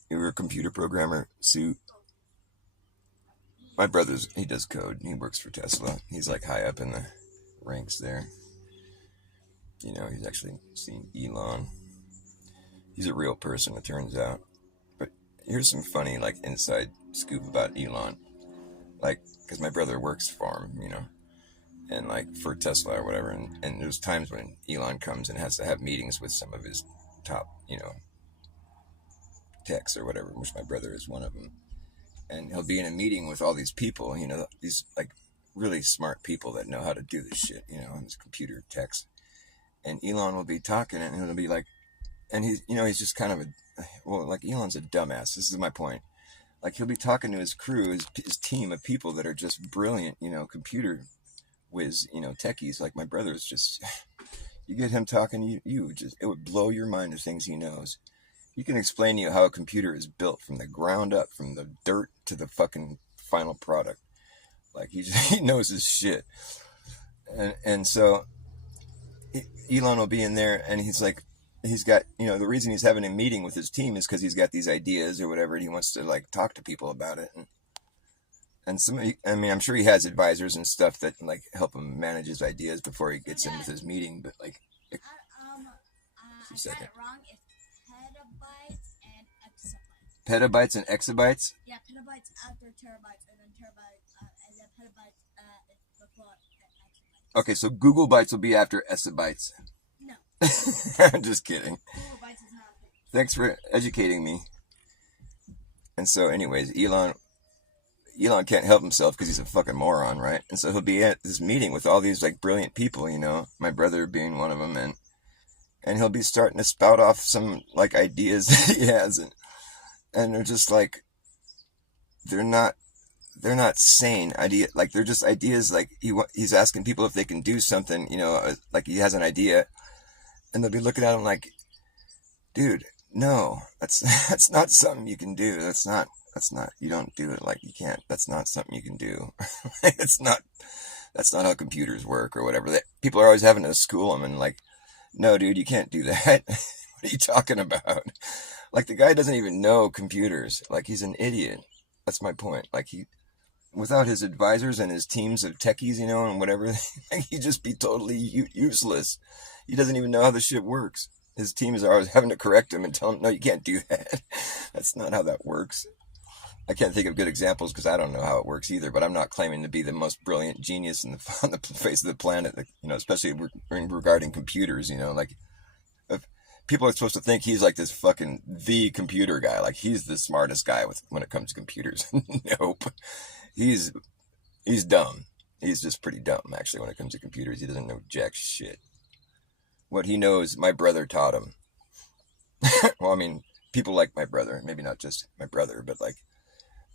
You were a computer programmer, Sue? My brother's, he does code. He works for Tesla. He's like high up in the ranks there. You know, he's actually seen Elon. He's a real person, it turns out. But here's some funny, like, inside scoop about Elon. Like, because my brother works for him, you know, and like for Tesla or whatever. And there's times when Elon comes and has to have meetings with some of his top, you know, techs or whatever, which my brother is one of them. And he'll be in a meeting with all these people, you know, these like really smart people that know how to do this shit, you know, and these computer techs. And Elon will be talking and it'll be like, and he's, you know, he's just kind of like Elon's a dumbass. This is my point. Like he'll be talking to his crew, his team of people that are just brilliant, you know, computer whiz, you know, techies. Like my brother's just, you get him talking, you just, it would blow your mind the things he knows. He can explain to you how a computer is built from the ground up, from the dirt to the fucking final product. Like he knows his shit. And so Elon will be in there and he's like, he's got, you know, the reason he's having a meeting with his team is because he's got these ideas or whatever, and he wants to like talk to people about it. And somebody, I mean, I'm sure he has advisors and stuff that like help him manage his ideas before he gets in with his meeting. But like, I got it wrong. It's petabytes and exabytes. Petabytes and exabytes? Yeah, petabytes after terabytes, and then terabytes, and then petabytes before exabytes. Okay, so Google Bytes will be after exabytes. No. I'm just kidding. Google Bytes is not a thing. Thanks for educating me. And so, anyways, Elon can't help himself because he's a fucking moron, right? And so he'll be at this meeting with all these like brilliant people, you know, my brother being one of them, and he'll be starting to spout off some like ideas that he has, and they're just like, they're not sane ideas. Like they're just ideas. Like he's asking people if they can do something, you know, like he has an idea, and they'll be looking at him like, dude, no, that's not something you can do. That's not, you don't do it. Like you can't, that's not something you can do. That's not how computers work or whatever. People are always having to school them and like, no, dude, you can't do that. What are you talking about? Like the guy doesn't even know computers. Like he's an idiot. That's my point. Like without his advisors and his teams of techies, you know, and whatever, he'd just be totally useless. He doesn't even know how the shit works. His teams are always having to correct him and tell him, no, you can't do that. That's not how that works. I can't think of good examples because I don't know how it works either, but I'm not claiming to be the most brilliant genius on the face of the planet, you know, especially regarding computers, you know, like if people are supposed to think he's like this fucking the computer guy, like he's the smartest guy when it comes to computers. Nope. He's dumb. He's just pretty dumb, actually, when it comes to computers. He doesn't know jack shit. What he knows, my brother taught him. Well, I mean, people like my brother, maybe not just my brother, but like,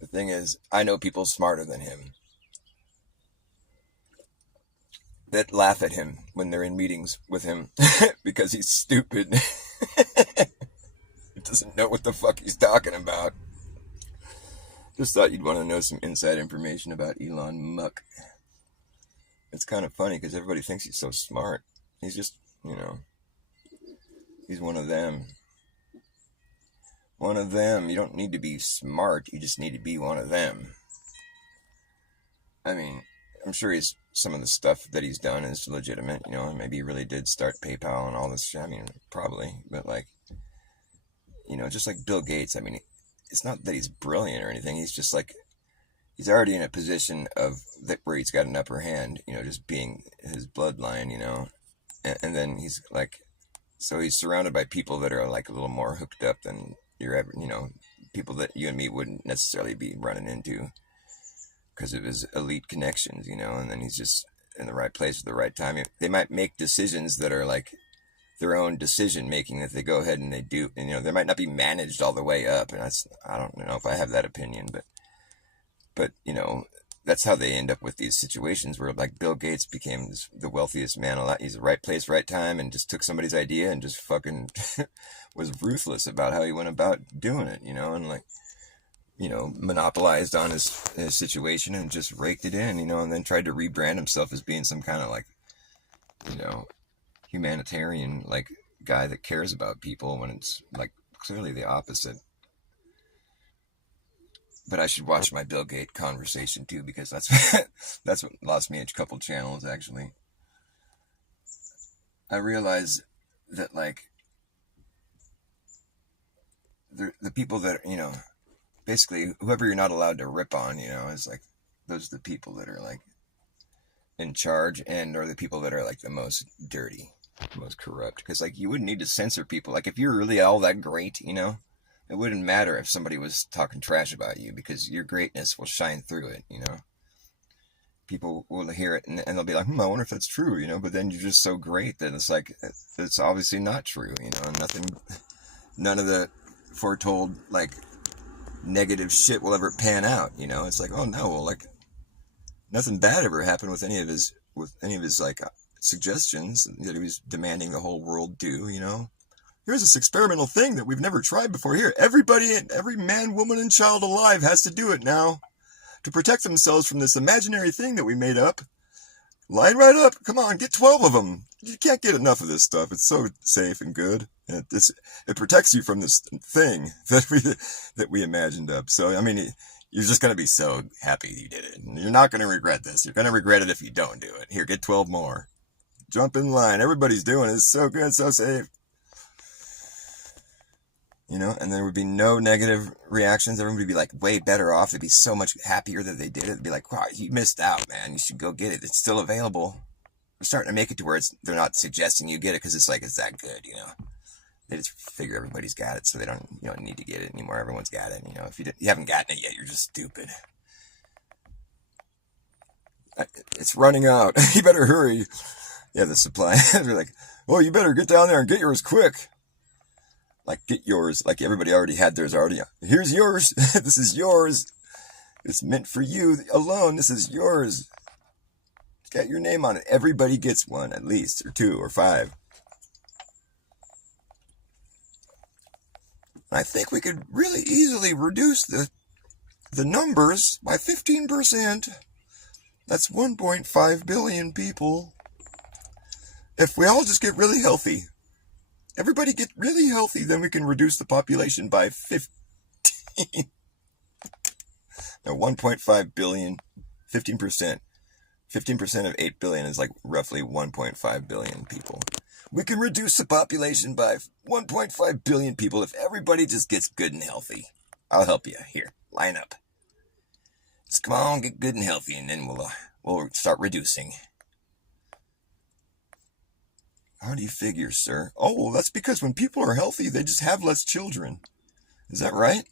the thing is, I know people smarter than him that laugh at him when they're in meetings with him because he's stupid. He doesn't know what the fuck he's talking about. Just thought you'd want to know some inside information about Elon Musk. It's kind of funny because everybody thinks he's so smart. He's just, you know, he's one of them. One of them. You don't need to be smart. You just need to be one of them. I mean, I'm sure some of the stuff that he's done is legitimate, you know, and maybe he really did start PayPal and all this shit. I mean, probably, but like, you know, just like Bill Gates, I mean, it's not that he's brilliant or anything. He's just like, he's already in a position of that where he's got an upper hand, you know, just being his bloodline, you know, and then he's like, so he's surrounded by people that are like a little more hooked up than you're ever, you know, people that you and me wouldn't necessarily be running into because of his elite connections, you know, and then he's just in the right place at the right time. They might make decisions that are like their own decision making that they go ahead and they do, and, you know, they might not be managed all the way up, and I don't know if I have that opinion, but you know, that's how they end up with these situations where like Bill Gates became the wealthiest man alive. He's the right place, right time, and just took somebody's idea and just fucking was ruthless about how he went about doing it, you know, and like, you know, monopolized on his situation and just raked it in, you know, and then tried to rebrand himself as being some kind of like, you know, humanitarian like guy that cares about people when it's like clearly the opposite. But I should watch my Bill Gates conversation too, because that's that's what lost me a couple channels actually. I realize that like the people that, you know, basically whoever you're not allowed to rip on, you know, is like those are the people that are like in charge and or the people that are like the most dirty, most corrupt. Because like you wouldn't need to censor people. Like if you're really all that great, you know, it wouldn't matter if somebody was talking trash about you because your greatness will shine through it, you know. People will hear it and they'll be like, I wonder if that's true, you know. But then you're just so great that it's like, it's obviously not true, you know. None of the foretold, like, negative shit will ever pan out, you know. It's like, oh no, well, like, nothing bad ever happened with any of his like, suggestions that he was demanding the whole world do, you know. Here's this experimental thing that we've never tried before. Here, everybody, every man, woman, and child alive has to do it now to protect themselves from this imaginary thing that we made up. Line right up. Come on, get 12 of them. You can't get enough of this stuff. It's so safe and good. And it protects you from this thing that we imagined up. So, I mean, you're just going to be so happy you did it. And you're not going to regret this. You're going to regret it if you don't do it. Here, get 12 more. Jump in line. Everybody's doing it. It's so good, so safe. You know, and there would be no negative reactions. Everyone would be like way better off. They'd be so much happier that they did it. They'd be like, wow, you missed out, man. You should go get it. It's still available. We're starting to make it to where they're not suggesting you get it because it's like, it's that good, you know. They just figure everybody's got it, so they don't need to get it anymore. Everyone's got it. You know, if you haven't gotten it yet, you're just stupid. It's running out. You better hurry. Yeah, the supply. They're like, oh, you better get down there and get yours quick. Like, get yours. Like, everybody already had theirs already. Here's yours. This is yours. It's meant for you alone. This is yours. It's got your name on it. Everybody gets one, at least, or 2 or 5. I think we could really easily reduce the numbers by 15%. That's 1.5 billion people. If we all just get really healthy. Everybody get really healthy, then we can reduce the population by 15. No, 1.5 billion, 15%. 15% of 8 billion is like roughly 1.5 billion people. We can reduce the population by 1.5 billion people if everybody just gets good and healthy. I'll help you. Here, line up. Just come on, get good and healthy, and then we'll start reducing. How do you figure, sir? Oh, well, that's because when people are healthy, they just have less children. Is that right?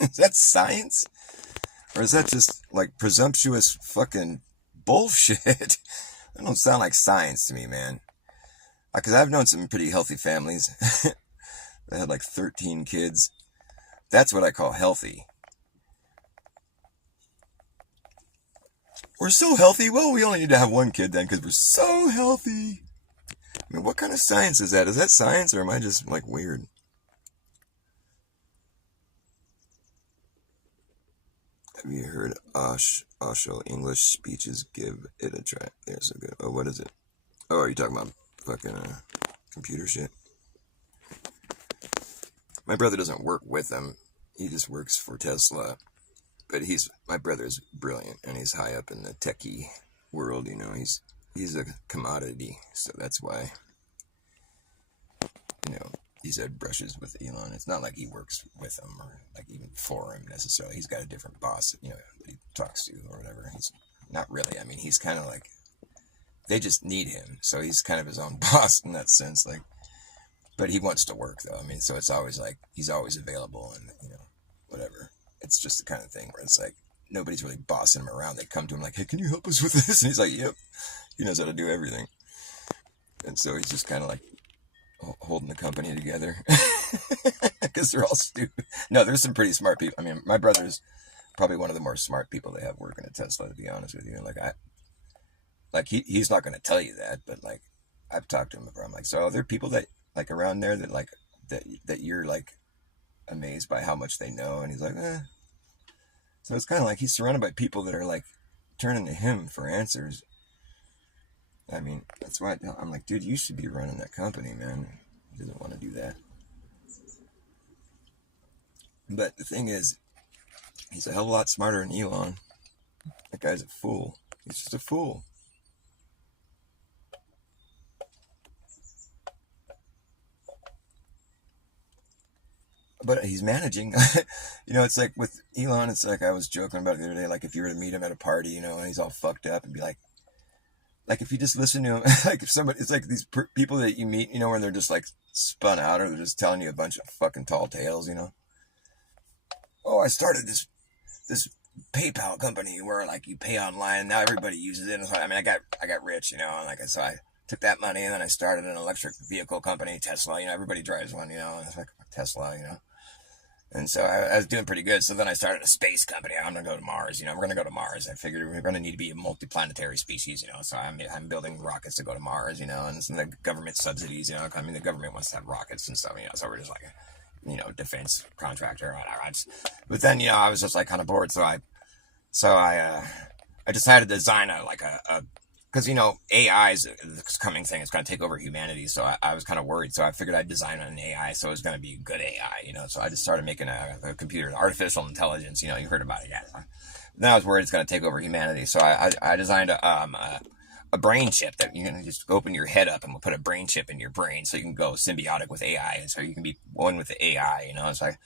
Is that science? Or is that just, like, presumptuous fucking bullshit? That don't sound like science to me, man. Because I've known some pretty healthy families that had, like, 13 kids. That's what I call healthy. We're so healthy. Well, we only need to have 1 kid then because we're so healthy. I mean, what kind of science is that? Is that science or am I just, like, weird? Have you heard Osho English speeches? Give it a try. There's a good. Oh, what is it? Oh, are you talking about fucking computer shit? My brother doesn't work with them. He just works for Tesla. But my brother's brilliant and he's high up in the techie world, you know, he's a commodity, so that's why, you know, he's had brushes with Elon. It's not like he works with him or like even for him necessarily. He's got a different boss, you know, that he talks to or whatever. He's not really. I mean, he's kind of like, they just need him, so he's kind of his own boss in that sense. Like, but he wants to work though. I mean, so it's always like he's always available and, you know, whatever. It's just the kind of thing where it's like nobody's really bossing him around. They come to him like, hey, can you help us with this? And he's like, yep. He knows how to do everything. And so he's just kind of like holding the company together because they're all stupid. No, there's some pretty smart people. I mean, my brother's probably one of the more smart people they have working at Tesla, to be honest with you. Like he's not going to tell you that, but like I've talked to him before. I'm like, so are there people that like around there that like that you're like amazed by how much they know? And he's like, eh. So it's kind of like he's surrounded by people that are like turning to him for answers. I mean, that's why I'm like, dude, you should be running that company, man. He doesn't want to do that. But the thing is, he's a hell of a lot smarter than Elon. That guy's a fool. He's just a fool. But he's managing. You know, it's like with Elon, it's like I was joking about it the other day. Like if you were to meet him at a party, you know, and he's all fucked up and be like if you just listen to him, like if somebody, it's like these people that you meet, you know, where they're just like spun out or they're just telling you a bunch of fucking tall tales, you know. Oh, I started this PayPal company where like you pay online and now everybody uses it. And so, I mean, I got rich, you know, and like so I took that money and then I started an electric vehicle company, Tesla, you know, everybody drives one, you know, and it's like Tesla, you know. And so I was doing pretty good. So then I started a space company. I'm going to go to Mars. You know, we're going to go to Mars. I figured we're going to need to be a multiplanetary species, you know. So I'm building rockets to go to Mars, you know, and some of the government subsidies, you know. I mean, the government wants to have rockets and stuff, you know. So we're just like, you know, defense contractor. But then, you know, I was just like kind of bored. So I decided to design because, you know, AI is the coming thing. It's going to take over humanity. So I was kind of worried. So I figured I'd design an AI so it was going to be good AI, you know. So I just started making a computer, artificial intelligence, you know, you've heard about it, yeah. Then I was worried it's going to take over humanity. So I designed a brain chip that you can just open your head up and we'll put a brain chip in your brain so you can go symbiotic with AI. And so you can be one with the AI, you know. It's like,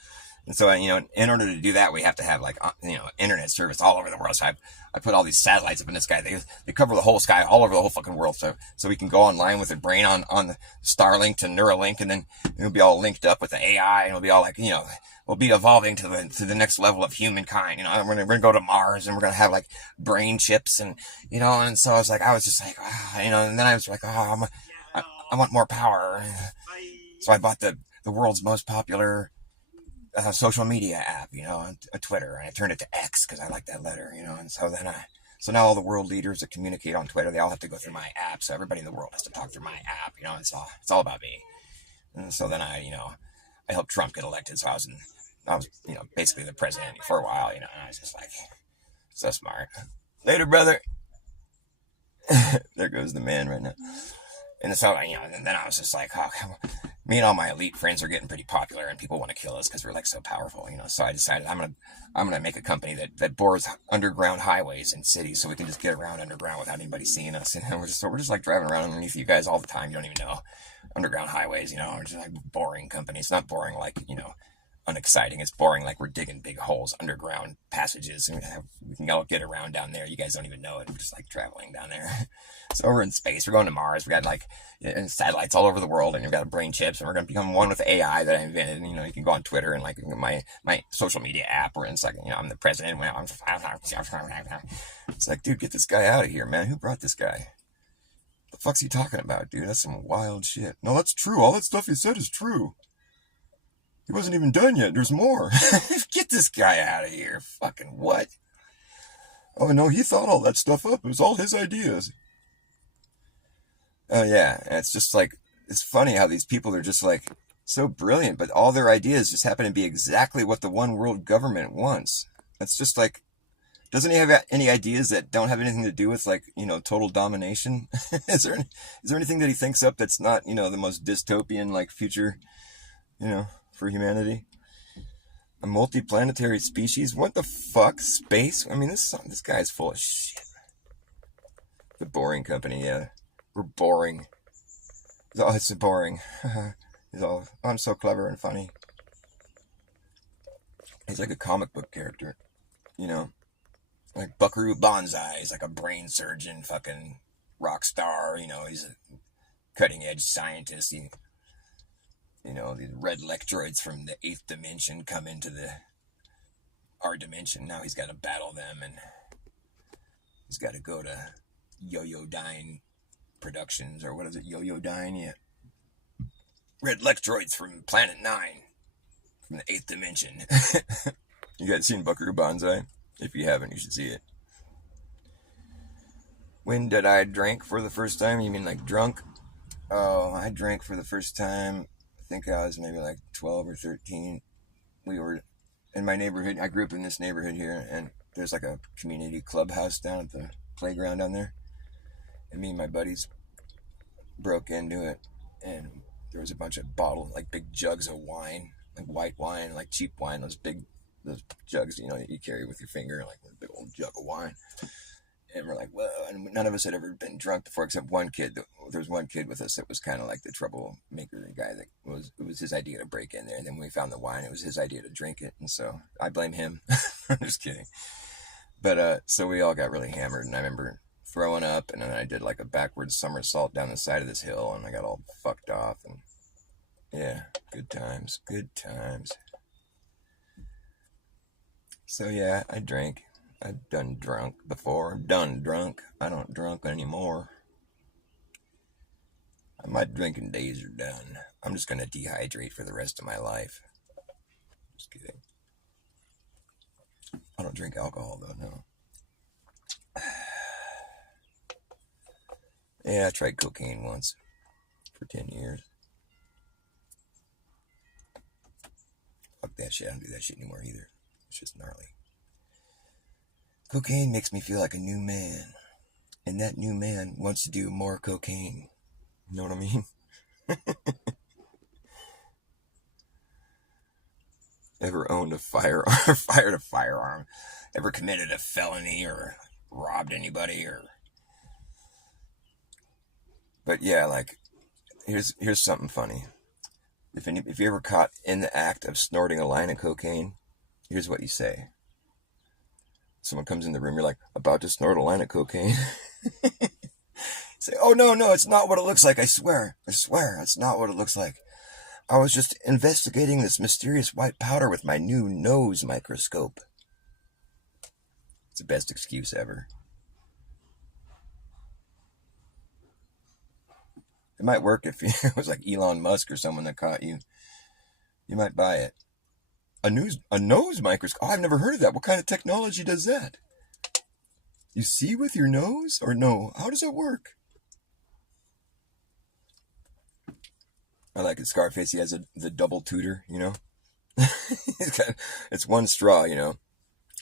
and so, you know, in order to do that, we have to have like, you know, internet service all over the world. So I put all these satellites up in the sky. They cover the whole sky, all over the whole fucking world. So we can go online with a brain on the Starlink to Neuralink, and then it'll be all linked up with the AI, and it'll be all like, you know, we'll be evolving to the next level of humankind. You know, we're gonna go to Mars, and we're gonna have like brain chips, and you know, and so I was just like, oh, you know, and then I was like, oh, I want more power. So I bought the world's most popular social media app, you know, Twitter, and I turned it to X because I like that letter, you know, and so then so now all the world leaders that communicate on Twitter, they all have to go through my app, so everybody in the world has to talk through my app, you know, it's all about me. And so then I helped Trump get elected, so I was, you know, basically the president for a while, you know, and I was just like, so smart. Later, brother. There goes the man right now. And so, you know, and then I was just like, oh, me and all my elite friends are getting pretty popular and people want to kill us because we're like so powerful, you know. So I decided I'm gonna make a company that bores underground highways in cities so we can just get around underground without anybody seeing us. And we're just like driving around underneath you guys all the time. You don't even know underground highways, you know. We're just like boring company. It's not boring like, you know, unexciting. It's boring like we're digging big holes, underground passages, and we can all get around down there. You guys don't even know it. We're just like traveling down there. So we're in space. We're going to Mars. We got like satellites all over the world, and we've got brain chips, and we're going to become one with the AI that I invented. And, you know, you can go on Twitter and like my social media app where it's like, you know, I'm the president. It's like, dude, get this guy out of here, man. Who brought this guy? The fuck's he talking about, dude? That's some wild shit. No, that's true. All that stuff he said is true. He wasn't even done yet. There's more. Get this guy out of here. Fucking what? Oh, no, he thought all that stuff up. It was all his ideas. Oh, yeah. And it's just like, it's funny how these people are just like so brilliant, but all their ideas just happen to be exactly what the one world government wants. It's just like, doesn't he have any ideas that don't have anything to do with like, you know, total domination? Is there anything that he thinks up that's not, you know, the most dystopian like future, you know, for humanity? A multiplanetary species? What the fuck? Space? I mean, this guy's full of shit. Boring Company, yeah. We're boring. Oh, it's boring. He's all, oh, I'm so clever and funny. He's like a comic book character, you know? Like Buckaroo Banzai. He's like a brain surgeon, fucking rock star, you know? He's a cutting edge scientist. He, you know, these red electroids from the 8th dimension come into our dimension. Now he's got to battle them, and he's got to go to Yo-Yo-Dyne Productions, or what is it, Yo-Yo-Dyne? Yeah. Red electroids from Planet 9, from the 8th dimension. You guys seen Buckaroo Banzai? If you haven't, you should see it. When did I drink for the first time? You mean like drunk? Oh, I drank for the first time, I think I was maybe like 12 or 13. We were in my neighborhood. I grew up in this neighborhood here, and there's like a community clubhouse down at the playground down there. And me and my buddies broke into it, and there was a bunch of bottles, like big jugs of wine, like white wine, like cheap wine, those jugs, you know, that you carry with your finger, like a big old jug of wine. And we're like, whoa, and none of us had ever been drunk before, except one kid. There was one kid with us that was kind of like the troublemaker guy. It was his idea to break in there. And then when we found the wine, it was his idea to drink it. And so I blame him. I'm just kidding. But so we all got really hammered, and I remember throwing up, and then I did like a backwards somersault down the side of this hill, and I got all fucked off. And yeah, good times. So yeah, I drank. I've done drunk before. Done drunk. I don't drunk anymore. My drinking days are done. I'm just going to dehydrate for the rest of my life. Just kidding. I don't drink alcohol, though, no. Yeah, I tried cocaine once for 10 years. Fuck that shit. I don't do that shit anymore either. It's just gnarly. Cocaine makes me feel like a new man. And that new man wants to do more cocaine. You know what I mean? Ever owned a firearm? Fired a firearm? Ever committed a felony or robbed anybody? But yeah, like, here's something funny. If you're ever caught in the act of snorting a line of cocaine, here's what you say. Someone comes in the room, you're like, about to snort a line of cocaine? Say, oh, no, it's not what it looks like. I swear, it's not what it looks like. I was just investigating this mysterious white powder with my new nose microscope. It's the best excuse ever. It might work if it was like Elon Musk or someone that caught you. You might buy it. A nose microscope? Oh, I've never heard of that. What kind of technology does that? You see with your nose? Or no? How does it work? I like it. Scarface, he has the double tutor, you know? It's one straw, you know?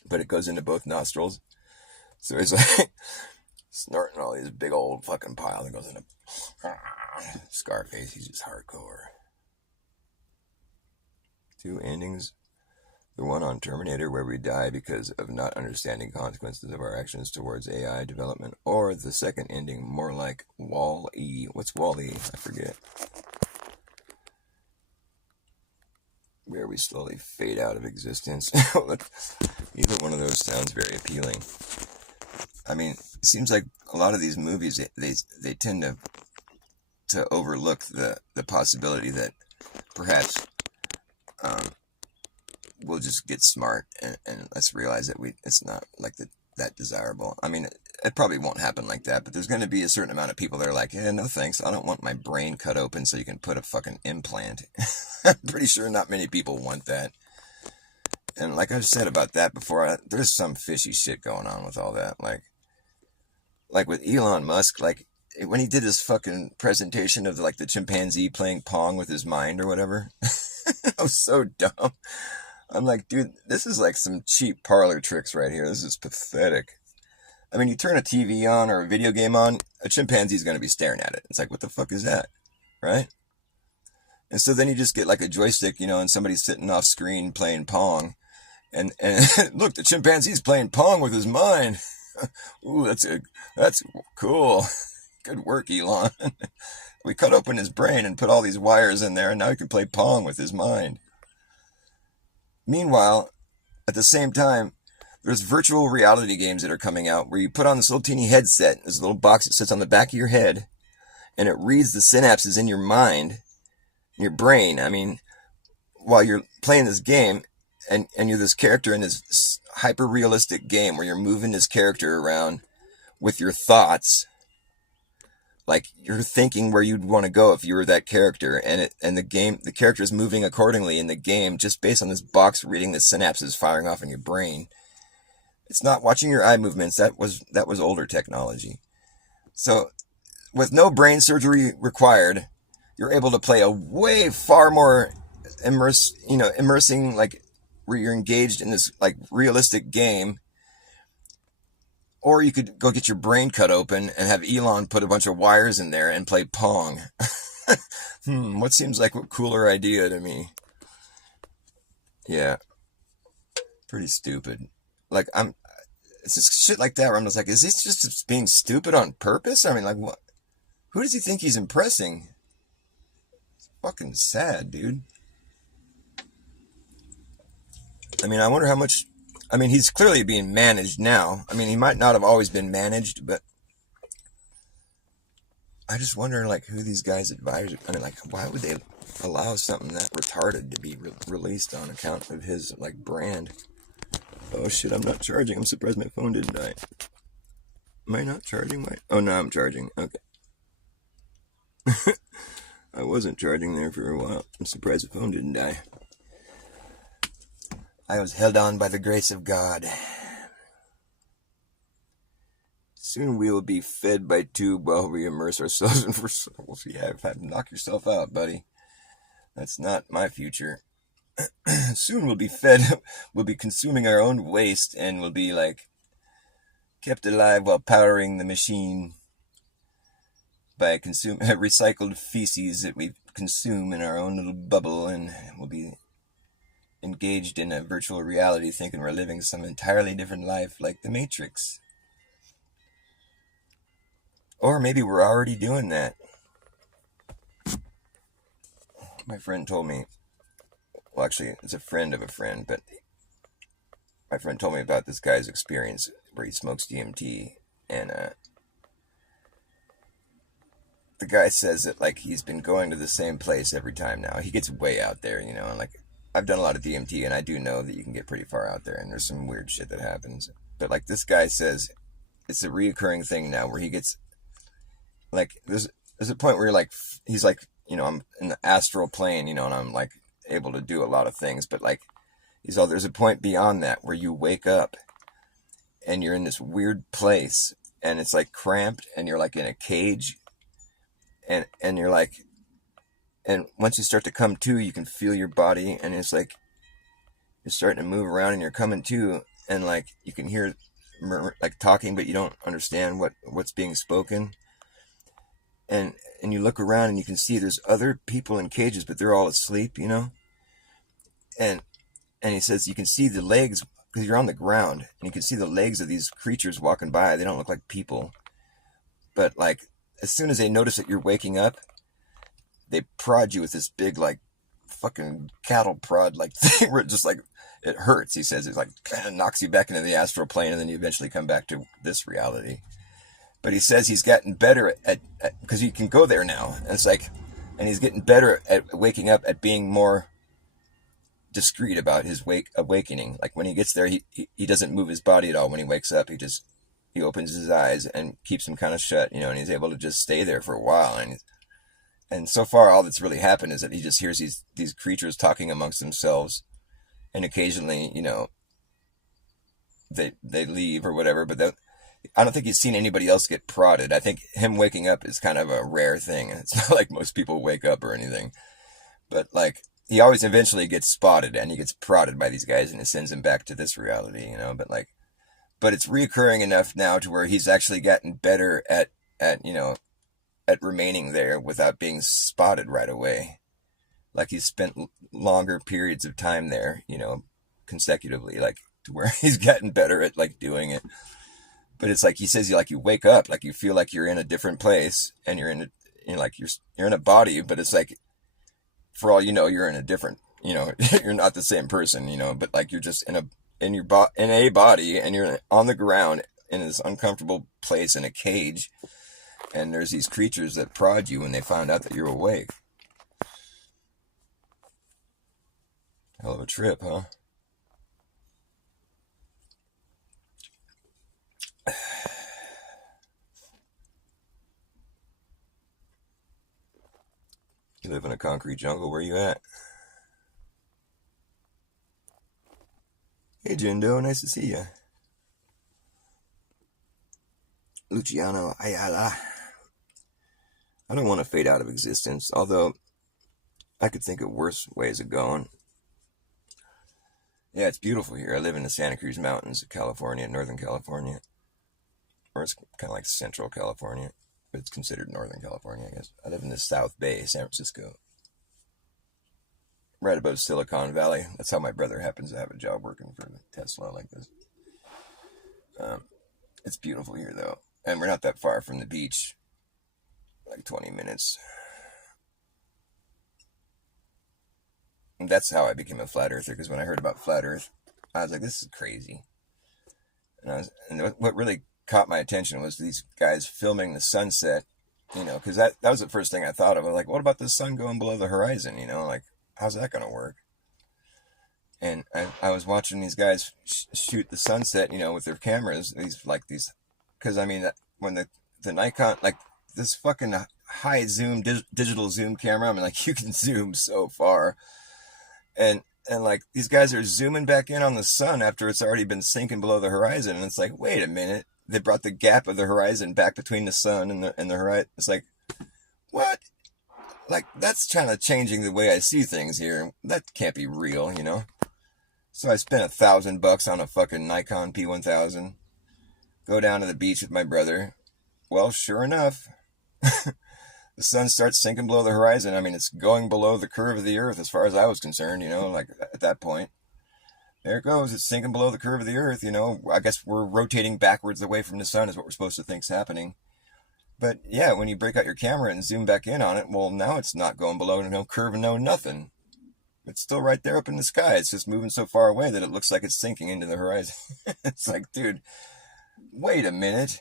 But it goes into both nostrils. So he's like snorting all these big old fucking piles and goes into Scarface. He's just hardcore. 2 endings. The one on Terminator where we die because of not understanding consequences of our actions towards AI development. Or the second ending, more like Wall-E. What's Wall-E? I forget. Where we slowly fade out of existence. Either one of those sounds very appealing. I mean, it seems like a lot of these movies, they tend to overlook the possibility that perhaps we'll just get smart and let's realize that it's not like that desirable. I mean, it probably won't happen like that, but there's going to be a certain amount of people that are like, yeah, no thanks, I don't want my brain cut open so you can put a fucking implant. I'm pretty sure not many people want that. And like I've said about that before, there's some fishy shit going on with all that. Like with Elon Musk, like when he did his fucking presentation of like the chimpanzee playing Pong with his mind or whatever, I was so dumb. I'm like, dude, this is like some cheap parlor tricks right here. This is pathetic. I mean, you turn a TV on or a video game on, a chimpanzee's going to be staring at it. It's like, what the fuck is that? Right? And so then you just get like a joystick, you know, and somebody's sitting off screen playing Pong. And look, the chimpanzee's playing Pong with his mind. Ooh, that's cool. Good work, Elon. We cut open his brain and put all these wires in there, and now he can play Pong with his mind. Meanwhile, at the same time, there's virtual reality games that are coming out where you put on this little teeny headset, this little box that sits on the back of your head, and it reads the synapses in your mind, your brain. I mean, while you're playing this game, and you're this character in this hyper-realistic game where you're moving this character around with your thoughts, like you're thinking where you'd want to go if you were that character, and the character is moving accordingly in the game just based on this box reading the synapses firing off in your brain. It's not watching your eye movements. That was older technology. So with no brain surgery required, you're able to play a way far more immersing, like where you're engaged in this like realistic game. Or you could go get your brain cut open and have Elon put a bunch of wires in there and play Pong. What seems like a cooler idea to me? Yeah. Pretty stupid. Like, it's just shit like that where I'm just like, is he just being stupid on purpose? I mean, like, what? Who does he think he's impressing? It's fucking sad, dude. I mean, I wonder how much... I mean, he's clearly being managed now. I mean, he might not have always been managed, but I just wonder, like, who these guys advise. I mean, like, why would they allow something that retarded to be released on account of his, like, brand? Oh, shit, I'm not charging. I'm surprised my phone didn't die. Am I not charging my... Oh, no, I'm charging. Okay. I wasn't charging there for a while. I'm surprised the phone didn't die. I was held on by the grace of God. Soon we will be fed by tube while we immerse ourselves in for souls. Yeah, if I knock yourself out, buddy. That's not my future. Soon we'll be fed, we'll be consuming our own waste, and we'll be like kept alive while powering the machine by recycled feces that we consume in our own little bubble, and we'll be engaged in a virtual reality thinking we're living some entirely different life like the Matrix. Or maybe we're already doing that. My friend told me, well, actually, it's a friend of a friend, but my friend told me about this guy's experience where he smokes DMT, and the guy says that, like, he's been going to the same place every time now. He gets way out there, you know, and, like, I've done a lot of DMT, and I do know that you can get pretty far out there, and there's some weird shit that happens. But, like, this guy says it's a reoccurring thing now where he gets, like, there's a point where you're like, he's like, you know, I'm in the astral plane, you know, and I'm, like, able to do a lot of things. But, like, there's a point beyond that where you wake up, and you're in this weird place, and it's, like, cramped, and you're, like, in a cage, and you're, like... And once you start to come to, you can feel your body, and it's like you're starting to move around, and you're coming to, and like you can hear like talking, but you don't understand what's being spoken. And you look around, and you can see there's other people in cages, but they're all asleep, you know. And he says you can see the legs because you're on the ground, and you can see the legs of these creatures walking by. They don't look like people, but like as soon as they notice that you're waking up, they prod you with this big, like, fucking cattle prod, like, thing where it just, like, it hurts, he says. It, like, kind of knocks you back into the astral plane, and then you eventually come back to this reality. But he says he's gotten better at because you can go there now. And it's like, and he's getting better at waking up, at being more discreet about his awakening. Like, when he gets there, he doesn't move his body at all. When he wakes up, he opens his eyes and keeps them kind of shut, you know, and he's able to just stay there for a while. And so far, all that's really happened is that he just hears these creatures talking amongst themselves, and occasionally, you know, they leave or whatever. But I don't think he's seen anybody else get prodded. I think him waking up is kind of a rare thing. It's not like most people wake up or anything. But like, he always eventually gets spotted, and he gets prodded by these guys, and it sends him back to this reality, you know. But it's reoccurring enough now to where he's actually gotten better at you know, at remaining there without being spotted right away. Like, he's spent longer periods of time there, you know, consecutively, like, to where he's gotten better at, like, doing it. But it's like he says, you wake up, like you feel like you're in a different place, and you're in a body, but it's like, for all you know, you're in a different, you're not the same person, but like you're just in a body, and you're on the ground in this uncomfortable place in a cage, and there's these creatures that prod you when they find out that you're awake. Hell of a trip, huh? You live in a concrete jungle. Where you at? Hey, Jindo. Nice to see you. Luciano Ayala. I don't want to fade out of existence, although I could think of worse ways of going. Yeah, it's beautiful here. I live in the Santa Cruz Mountains of California, Northern California. Or it's kind of like Central California, but it's considered Northern California, I guess. I live in the South Bay, San Francisco. Right above Silicon Valley. That's how my brother happens to have a job working for Tesla like this. It's beautiful here, though. And we're not that far from the beach. Like 20 minutes. And that's how I became a flat earther, because when I heard about flat earth, I was like, this is crazy. And what really caught my attention was these guys filming the sunset, because that was the first thing I thought of. I was like, what about the sun going below the horizon, like, how's that going to work? And I was watching these guys shoot the sunset, with their cameras, because I mean, when the Nikon, like this fucking high zoom, digital zoom camera, I mean, like you can zoom so far. And like these guys are zooming back in on the sun after it's already been sinking below the horizon. And it's like, wait a minute. They brought the gap of the horizon back between the sun and the horizon. It's like, what? Like, that's kind of changing the way I see things here. That can't be real, So I spent $1,000 on a fucking Nikon P1000. Go down to the beach with my brother. Well, sure enough, the sun starts sinking below the horizon. I mean, it's going below the curve of the earth as far as I was concerned, like at that point. There it goes. It's sinking below the curve of the earth, I guess we're rotating backwards away from the sun is what we're supposed to think's happening. But yeah, when you break out your camera and zoom back in on it, well, now it's not going below no curve and no nothing. It's still right there up in the sky. It's just moving so far away that it looks like it's sinking into the horizon. It's like, dude, wait a minute.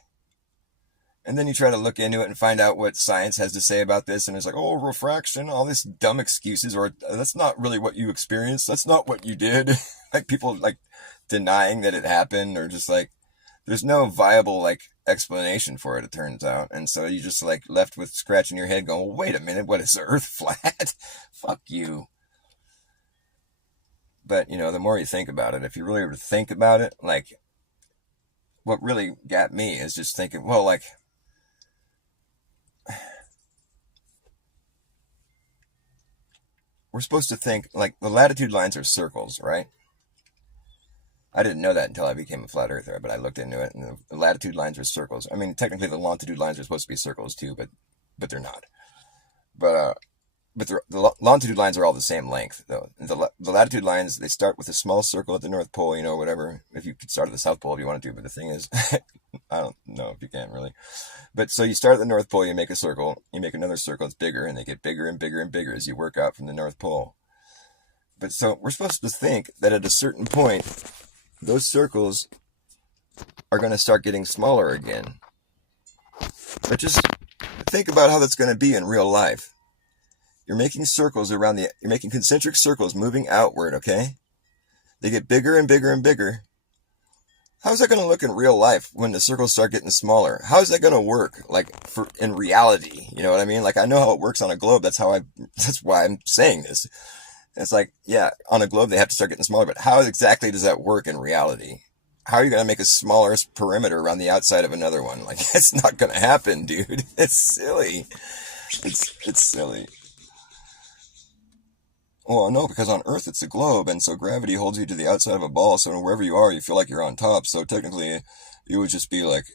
And then you try to look into it and find out what science has to say about this. And it's like, oh, refraction, all these dumb excuses, or that's not really what you experienced. That's not what you did. Like people like denying that it happened, or just like, there's no viable like explanation for it turns out. And so you just like left with scratching your head going, well, wait a minute, what is the earth flat? Fuck you. But the more you think about it, if you really think about it, like what really got me is just thinking, well, like, we're supposed to think like the latitude lines are circles, right? I didn't know that until I became a flat earther, but I looked into it, and the latitude lines are circles. I mean, technically the longitude lines are supposed to be circles too, but they're not. But the longitude lines are all the same length, though. The latitude lines, they start with a small circle at the North Pole, whatever. If you could start at the South Pole if you want to, but the thing is, I don't know if you can really. But so you start at the North Pole, you make a circle, you make another circle, it's bigger, and they get bigger and bigger and bigger as you work out from the North Pole. But so we're supposed to think that at a certain point, those circles are going to start getting smaller again. But just think about how that's going to be in real life. You're making circles you're making concentric circles moving outward, okay? They get bigger and bigger and bigger. How's that going to look in real life when the circles start getting smaller? How is that going to work, like, in reality? You know what I mean? Like, I know how it works on a globe. That's why I'm saying this. It's like, yeah, on a globe, they have to start getting smaller, but how exactly does that work in reality? How are you going to make a smaller perimeter around the outside of another one? Like, it's not going to happen, dude. It's silly. It's silly. Well, no, because on Earth, it's a globe, and so gravity holds you to the outside of a ball, so wherever you are, you feel like you're on top, so technically, you would just be like,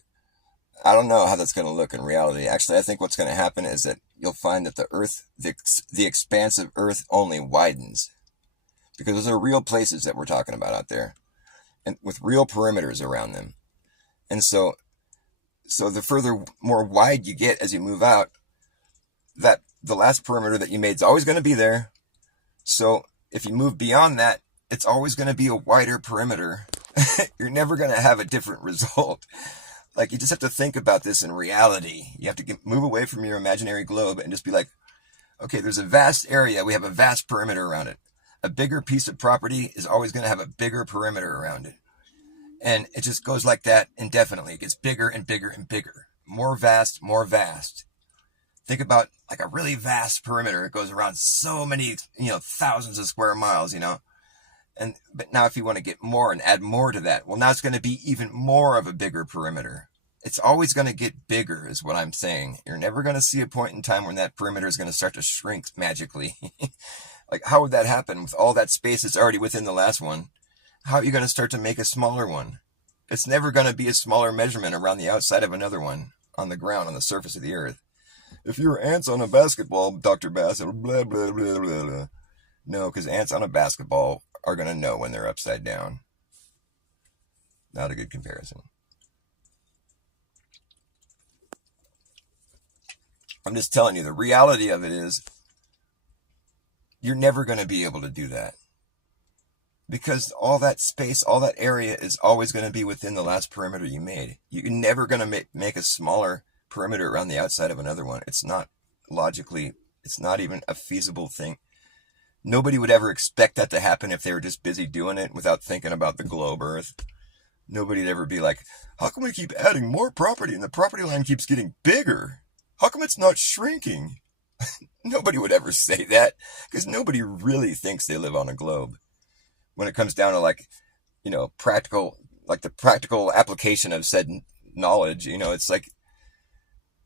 I don't know how that's going to look in reality. Actually, I think what's going to happen is that you'll find that the Earth, the expanse of Earth only widens. Because those are real places that we're talking about out there. And with real perimeters around them. And so So the further more wide you get as you move out, that the last perimeter that you made is always going to be there. So if you move beyond that, it's always going to be a wider perimeter. You're never going to have a different result. Like, you just have to think about this in reality. You have to move away from your imaginary globe and just be like, okay, there's a vast area. We have a vast perimeter around it. A bigger piece of property is always going to have a bigger perimeter around it. And it just goes like that indefinitely. It gets bigger and bigger and bigger. More vast, more vast. Think about like a really vast perimeter. It goes around so many, thousands of square miles, but now if you want to get more and add more to that, well, now it's going to be even more of a bigger perimeter. It's always going to get bigger is what I'm saying. You're never going to see a point in time when that perimeter is going to start to shrink magically. Like, how would that happen with all that space that's already within the last one? How are you going to start to make a smaller one? It's never going to be a smaller measurement around the outside of another one on the ground, on the surface of the earth. If you're ants on a basketball, Dr. Bass, blah, blah, blah, blah, blah. No, because ants on a basketball are going to know when they're upside down. Not a good comparison. I'm just telling you, the reality of it is you're never going to be able to do that. Because all that space, all that area is always going to be within the last perimeter you made. You're never going to make a smaller perimeter around the outside of another one. It's not logically, it's not even a feasible thing. Nobody would ever expect that to happen if they were just busy doing it without thinking about the globe Earth. Nobody'd ever be like, how come we keep adding more property and the property line keeps getting bigger? How come it's not shrinking? Nobody would ever say that, because nobody really thinks they live on a globe. When it comes down to practical, like the practical application of said knowledge, it's like,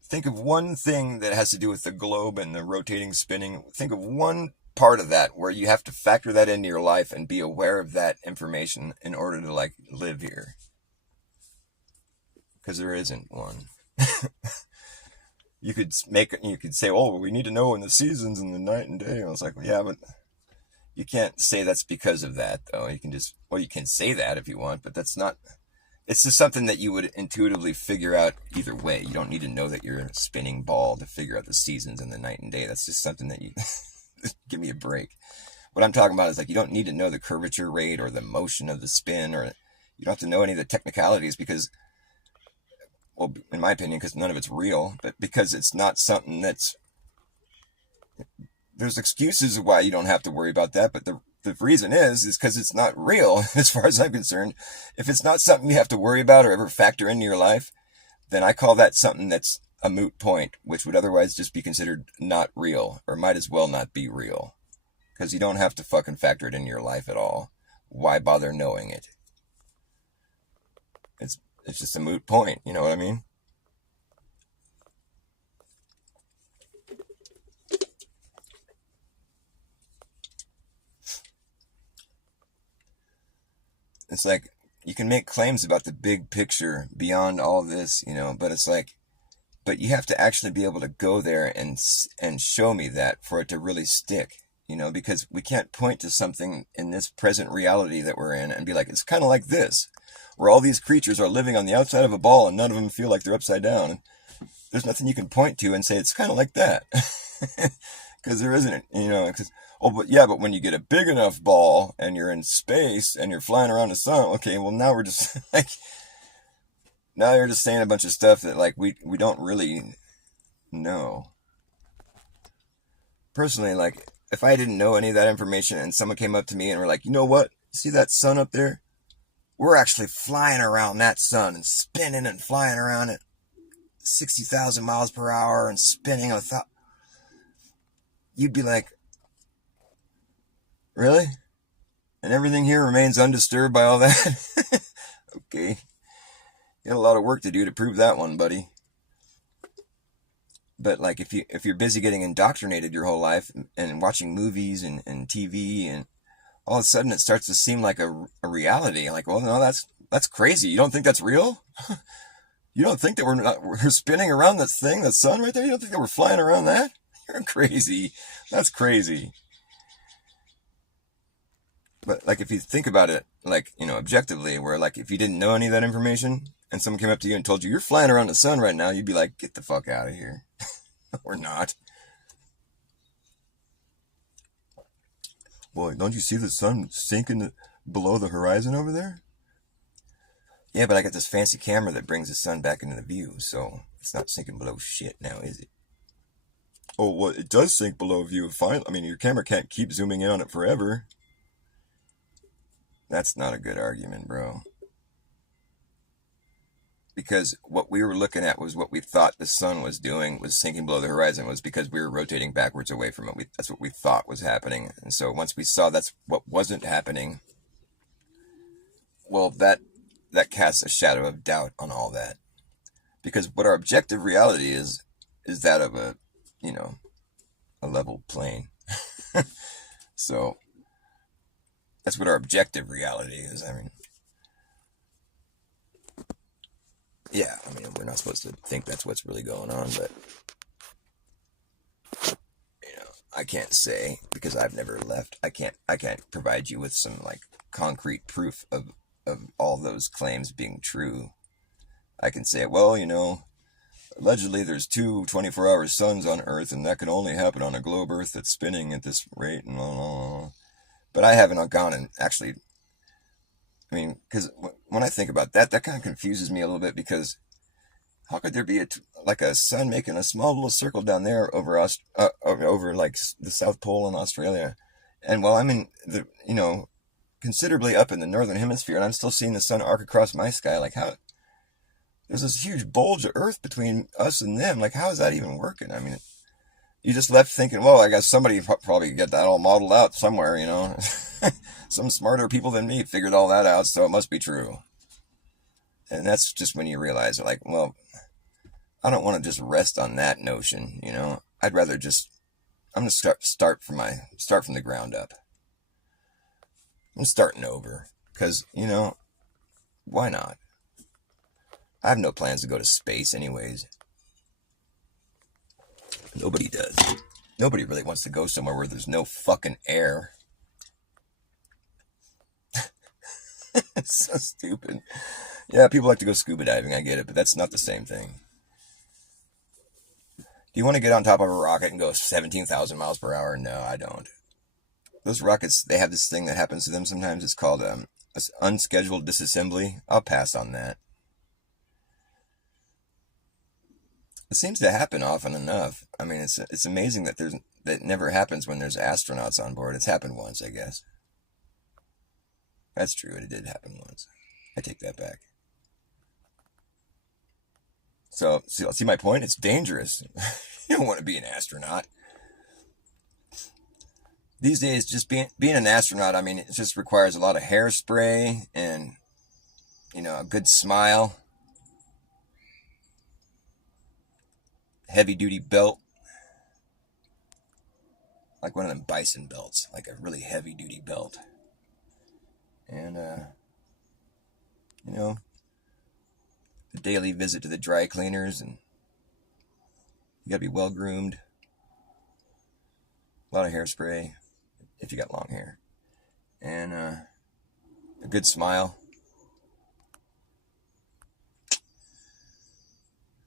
think of one thing that has to do with the globe and the rotating, spinning. Think of one part of that where you have to factor that into your life and be aware of that information in order to live here. Because there isn't one. You could say, oh, we need to know in the seasons and the night and day. And I was like, well, yeah, but you can't say that's because of that, though. You can say that if you want, but that's not, it's just something that you would intuitively figure out either way. You don't need to know that you're a spinning ball to figure out the seasons and the night and day. That's just something that you, give me a break. What I'm talking about is you don't need to know the curvature rate or the motion of the spin, or you don't have to know any of the technicalities because, well, in my opinion, because none of it's real, but because it's not something there's excuses of why you don't have to worry about that, but the reason is because it's not real, as far as I'm concerned. If it's not something you have to worry about or ever factor into your life, then I call that something that's a moot point, which would otherwise just be considered not real, or might as well not be real, because you don't have to fucking factor it into your life at all. Why bother knowing it? It's just a moot point, you know what I mean? It's like, you can make claims about the big picture beyond all this, but it's like, but you have to actually be able to go there and show me that for it to really stick, because we can't point to something in this present reality that we're in and be like, it's kind of like this, where all these creatures are living on the outside of a ball and none of them feel like they're upside down. And there's nothing you can point to and say, it's kind of like that. Because there isn't, but when you get a big enough ball and you're in space and you're flying around the sun, okay, well, now we're just now you're just saying a bunch of stuff that we don't really know. Personally, if I didn't know any of that information and someone came up to me and were like, you know what, see that sun up there? We're actually flying around that sun and spinning and flying around at 60,000 miles per hour and spinning a thought. You'd be like, really? And everything here remains undisturbed by all that? Okay. You got a lot of work to do to prove that one, buddy. But if you're busy getting indoctrinated your whole life and watching movies and TV, and all of a sudden it starts to seem like a reality. Well, no, that's crazy. You don't think that's real? You don't think that we're spinning around this thing, the sun right there? You don't think that we're flying around that? You're crazy. That's crazy. But if you think about it, objectively, where if you didn't know any of that information and someone came up to you and told you, you're flying around the sun right now, you'd be like, get the fuck out of here. Or not. Boy, don't you see the sun sinking below the horizon over there? Yeah, but I got this fancy camera that brings the sun back into the view, so it's not sinking below shit now, is it? Oh, well, it does sink below view. Fine. I mean, your camera can't keep zooming in on it forever. That's not a good argument, bro. Because what we were looking at was what we thought the sun was doing, was sinking below the horizon, was because we were rotating backwards away from it. That's what we thought was happening. And so once we saw that's what wasn't happening, well, that casts a shadow of doubt on all that. Because what our objective reality is that of a level plane. So that's what our objective reality is. I mean, yeah, I mean, we're not supposed to think that's what's really going on, but I can't say because I've never left. I can't provide you with some like concrete proof of all those claims being true. I can say, well, allegedly there's 2 24-hour suns on Earth, and that can only happen on a globe Earth that's spinning at this rate, and blah, blah, blah. But I haven't gone and actually, I mean, because when I think about that kind of confuses me a little bit, because how could there be a sun making a small little circle down there over like the South Pole in Australia, and while I'm in the considerably up in the northern hemisphere, and I'm still seeing the sun arc across my sky, like how there's this huge bulge of Earth between us and them, like how is that even working? I mean, you just left thinking, well, I guess somebody probably get that all modeled out somewhere, some smarter people than me figured all that out, so it must be true. And that's just when you realize, like, well, I don't want to just rest on that notion, I'd rather I'm going to start from the ground up. I'm starting over, because, why not? I have no plans to go to space anyways. Nobody does. Nobody really wants to go somewhere where there's no fucking air. It's so stupid. Yeah, people like to go scuba diving, I get it, but that's not the same thing. Do you want to get on top of a rocket and go 17,000 miles per hour? No, I don't. Those rockets, they have this thing that happens to them sometimes. It's called unscheduled disassembly. I'll pass on that. It seems to happen often enough. I mean, it's amazing that that never happens when there's astronauts on board. It's happened once, I guess. That's true. It did happen once. I take that back. So, see my point? It's dangerous. You don't want to be an astronaut. These days, just being an astronaut, I mean, it just requires a lot of hairspray and, a good smile. Heavy-duty belt. Like one of them bison belts. Like a really heavy-duty belt. And, a daily visit to the dry cleaners, and you gotta be well groomed. A lot of hairspray, if you got long hair. And, a good smile.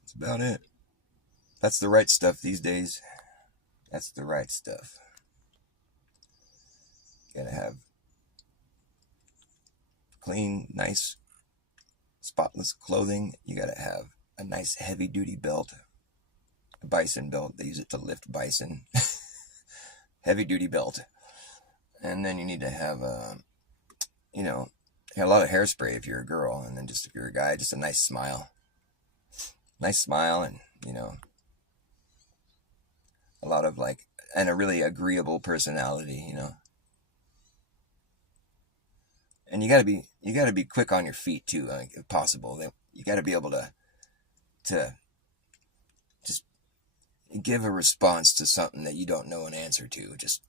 That's about it. That's the right stuff these days. That's the right stuff. You gotta have clean, nice, spotless clothing. You gotta have a nice heavy-duty belt. A bison belt. They use it to lift bison. Heavy-duty belt. And then you need to have, a lot of hairspray if you're a girl. And then just if you're a guy, just a nice smile. Nice smile and, a lot of and a really agreeable personality, And you gotta be quick on your feet too, if possible. You gotta be able to just give a response to something that you don't know an answer to. Just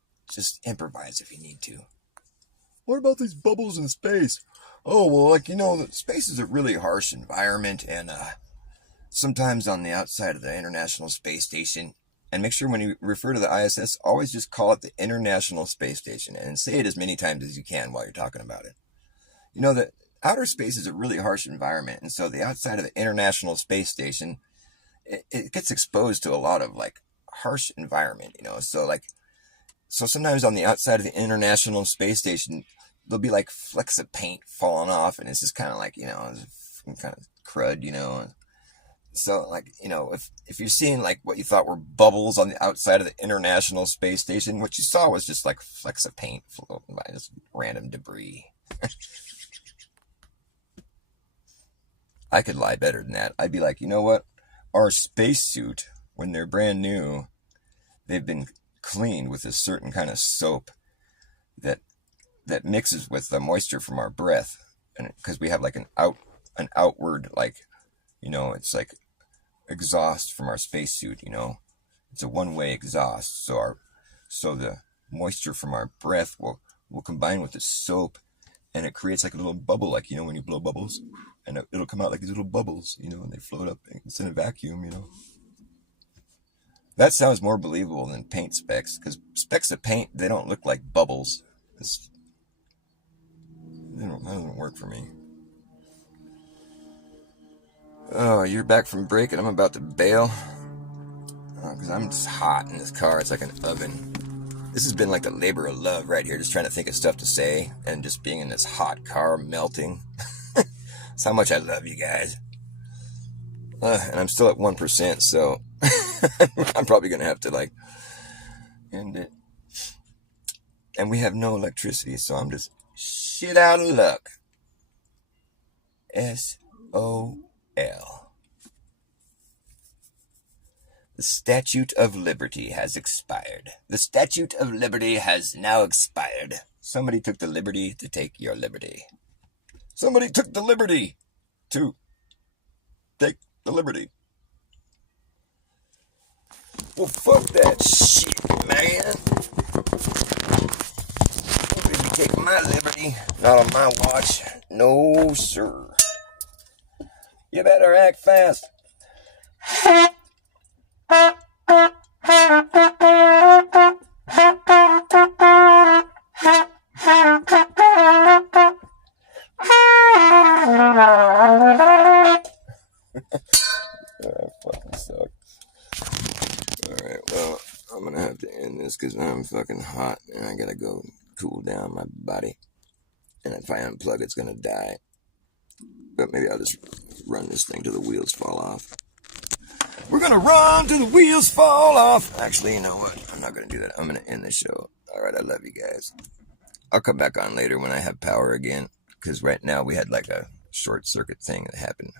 improvise if you need to. What about these bubbles in space? Oh, well, space is a really harsh environment, and sometimes on the outside of the International Space Station. And make sure when you refer to the ISS, always just call it the International Space Station and say it as many times as you can while you're talking about it. That outer space is a really harsh environment, and so the outside of the International Space Station, it gets exposed to a lot of like harsh environment, you know. So sometimes on the outside of the International Space Station, there'll be like flecks of paint falling off, and it's just kind of like, you know, kind of crud, you know. So like, you know, if you're seeing like what you thought were bubbles on the outside of the International Space Station, what you saw was just like flecks of paint floating by, just random debris. I could lie better than that. I'd be like, you know what? Our spacesuit, when they're brand new, they've been cleaned with a certain kind of soap that mixes with the moisture from our breath, and because we have like an outward, like, you know, it's like exhaust from our spacesuit, you know, it's a one-way exhaust. So the moisture from our breath will combine with the soap, and it creates like a little bubble, like, you know, when you blow bubbles, and it'll come out like these little bubbles, you know, and they float up. It's in a vacuum, you know. That sounds more believable than paint specks, because specks of paint, they don't look like bubbles. That doesn't work for me. Oh, you're back from break and I'm about to bail? Because I'm just hot in this car. It's like an oven. This has been like a labor of love right here, just trying to think of stuff to say and just being in this hot car melting. That's how much I love you guys. And I'm still at 1%, so I'm probably going to have to like end it. And we have no electricity, so I'm just shit out of luck. SOL. The Statute of Liberty has expired. The Statute of Liberty has now expired. Somebody took the liberty to take your liberty. Somebody took the liberty to take the liberty. Well, fuck that shit, man. Nobody be taking my liberty. Not on my watch. No, sir. You better act fast. That fucking sucked. Alright, well, I'm gonna have to end this because I'm fucking hot and I gotta go cool down my body. And if I unplug, it's gonna die. But maybe I'll just run this thing till the wheels fall off. We're gonna run till the wheels fall off. Actually, you know what? I'm not gonna do that. I'm gonna end the show. Alright, I love you guys. I'll come back on later when I have power again. Because right now we had like a short circuit thing that happened.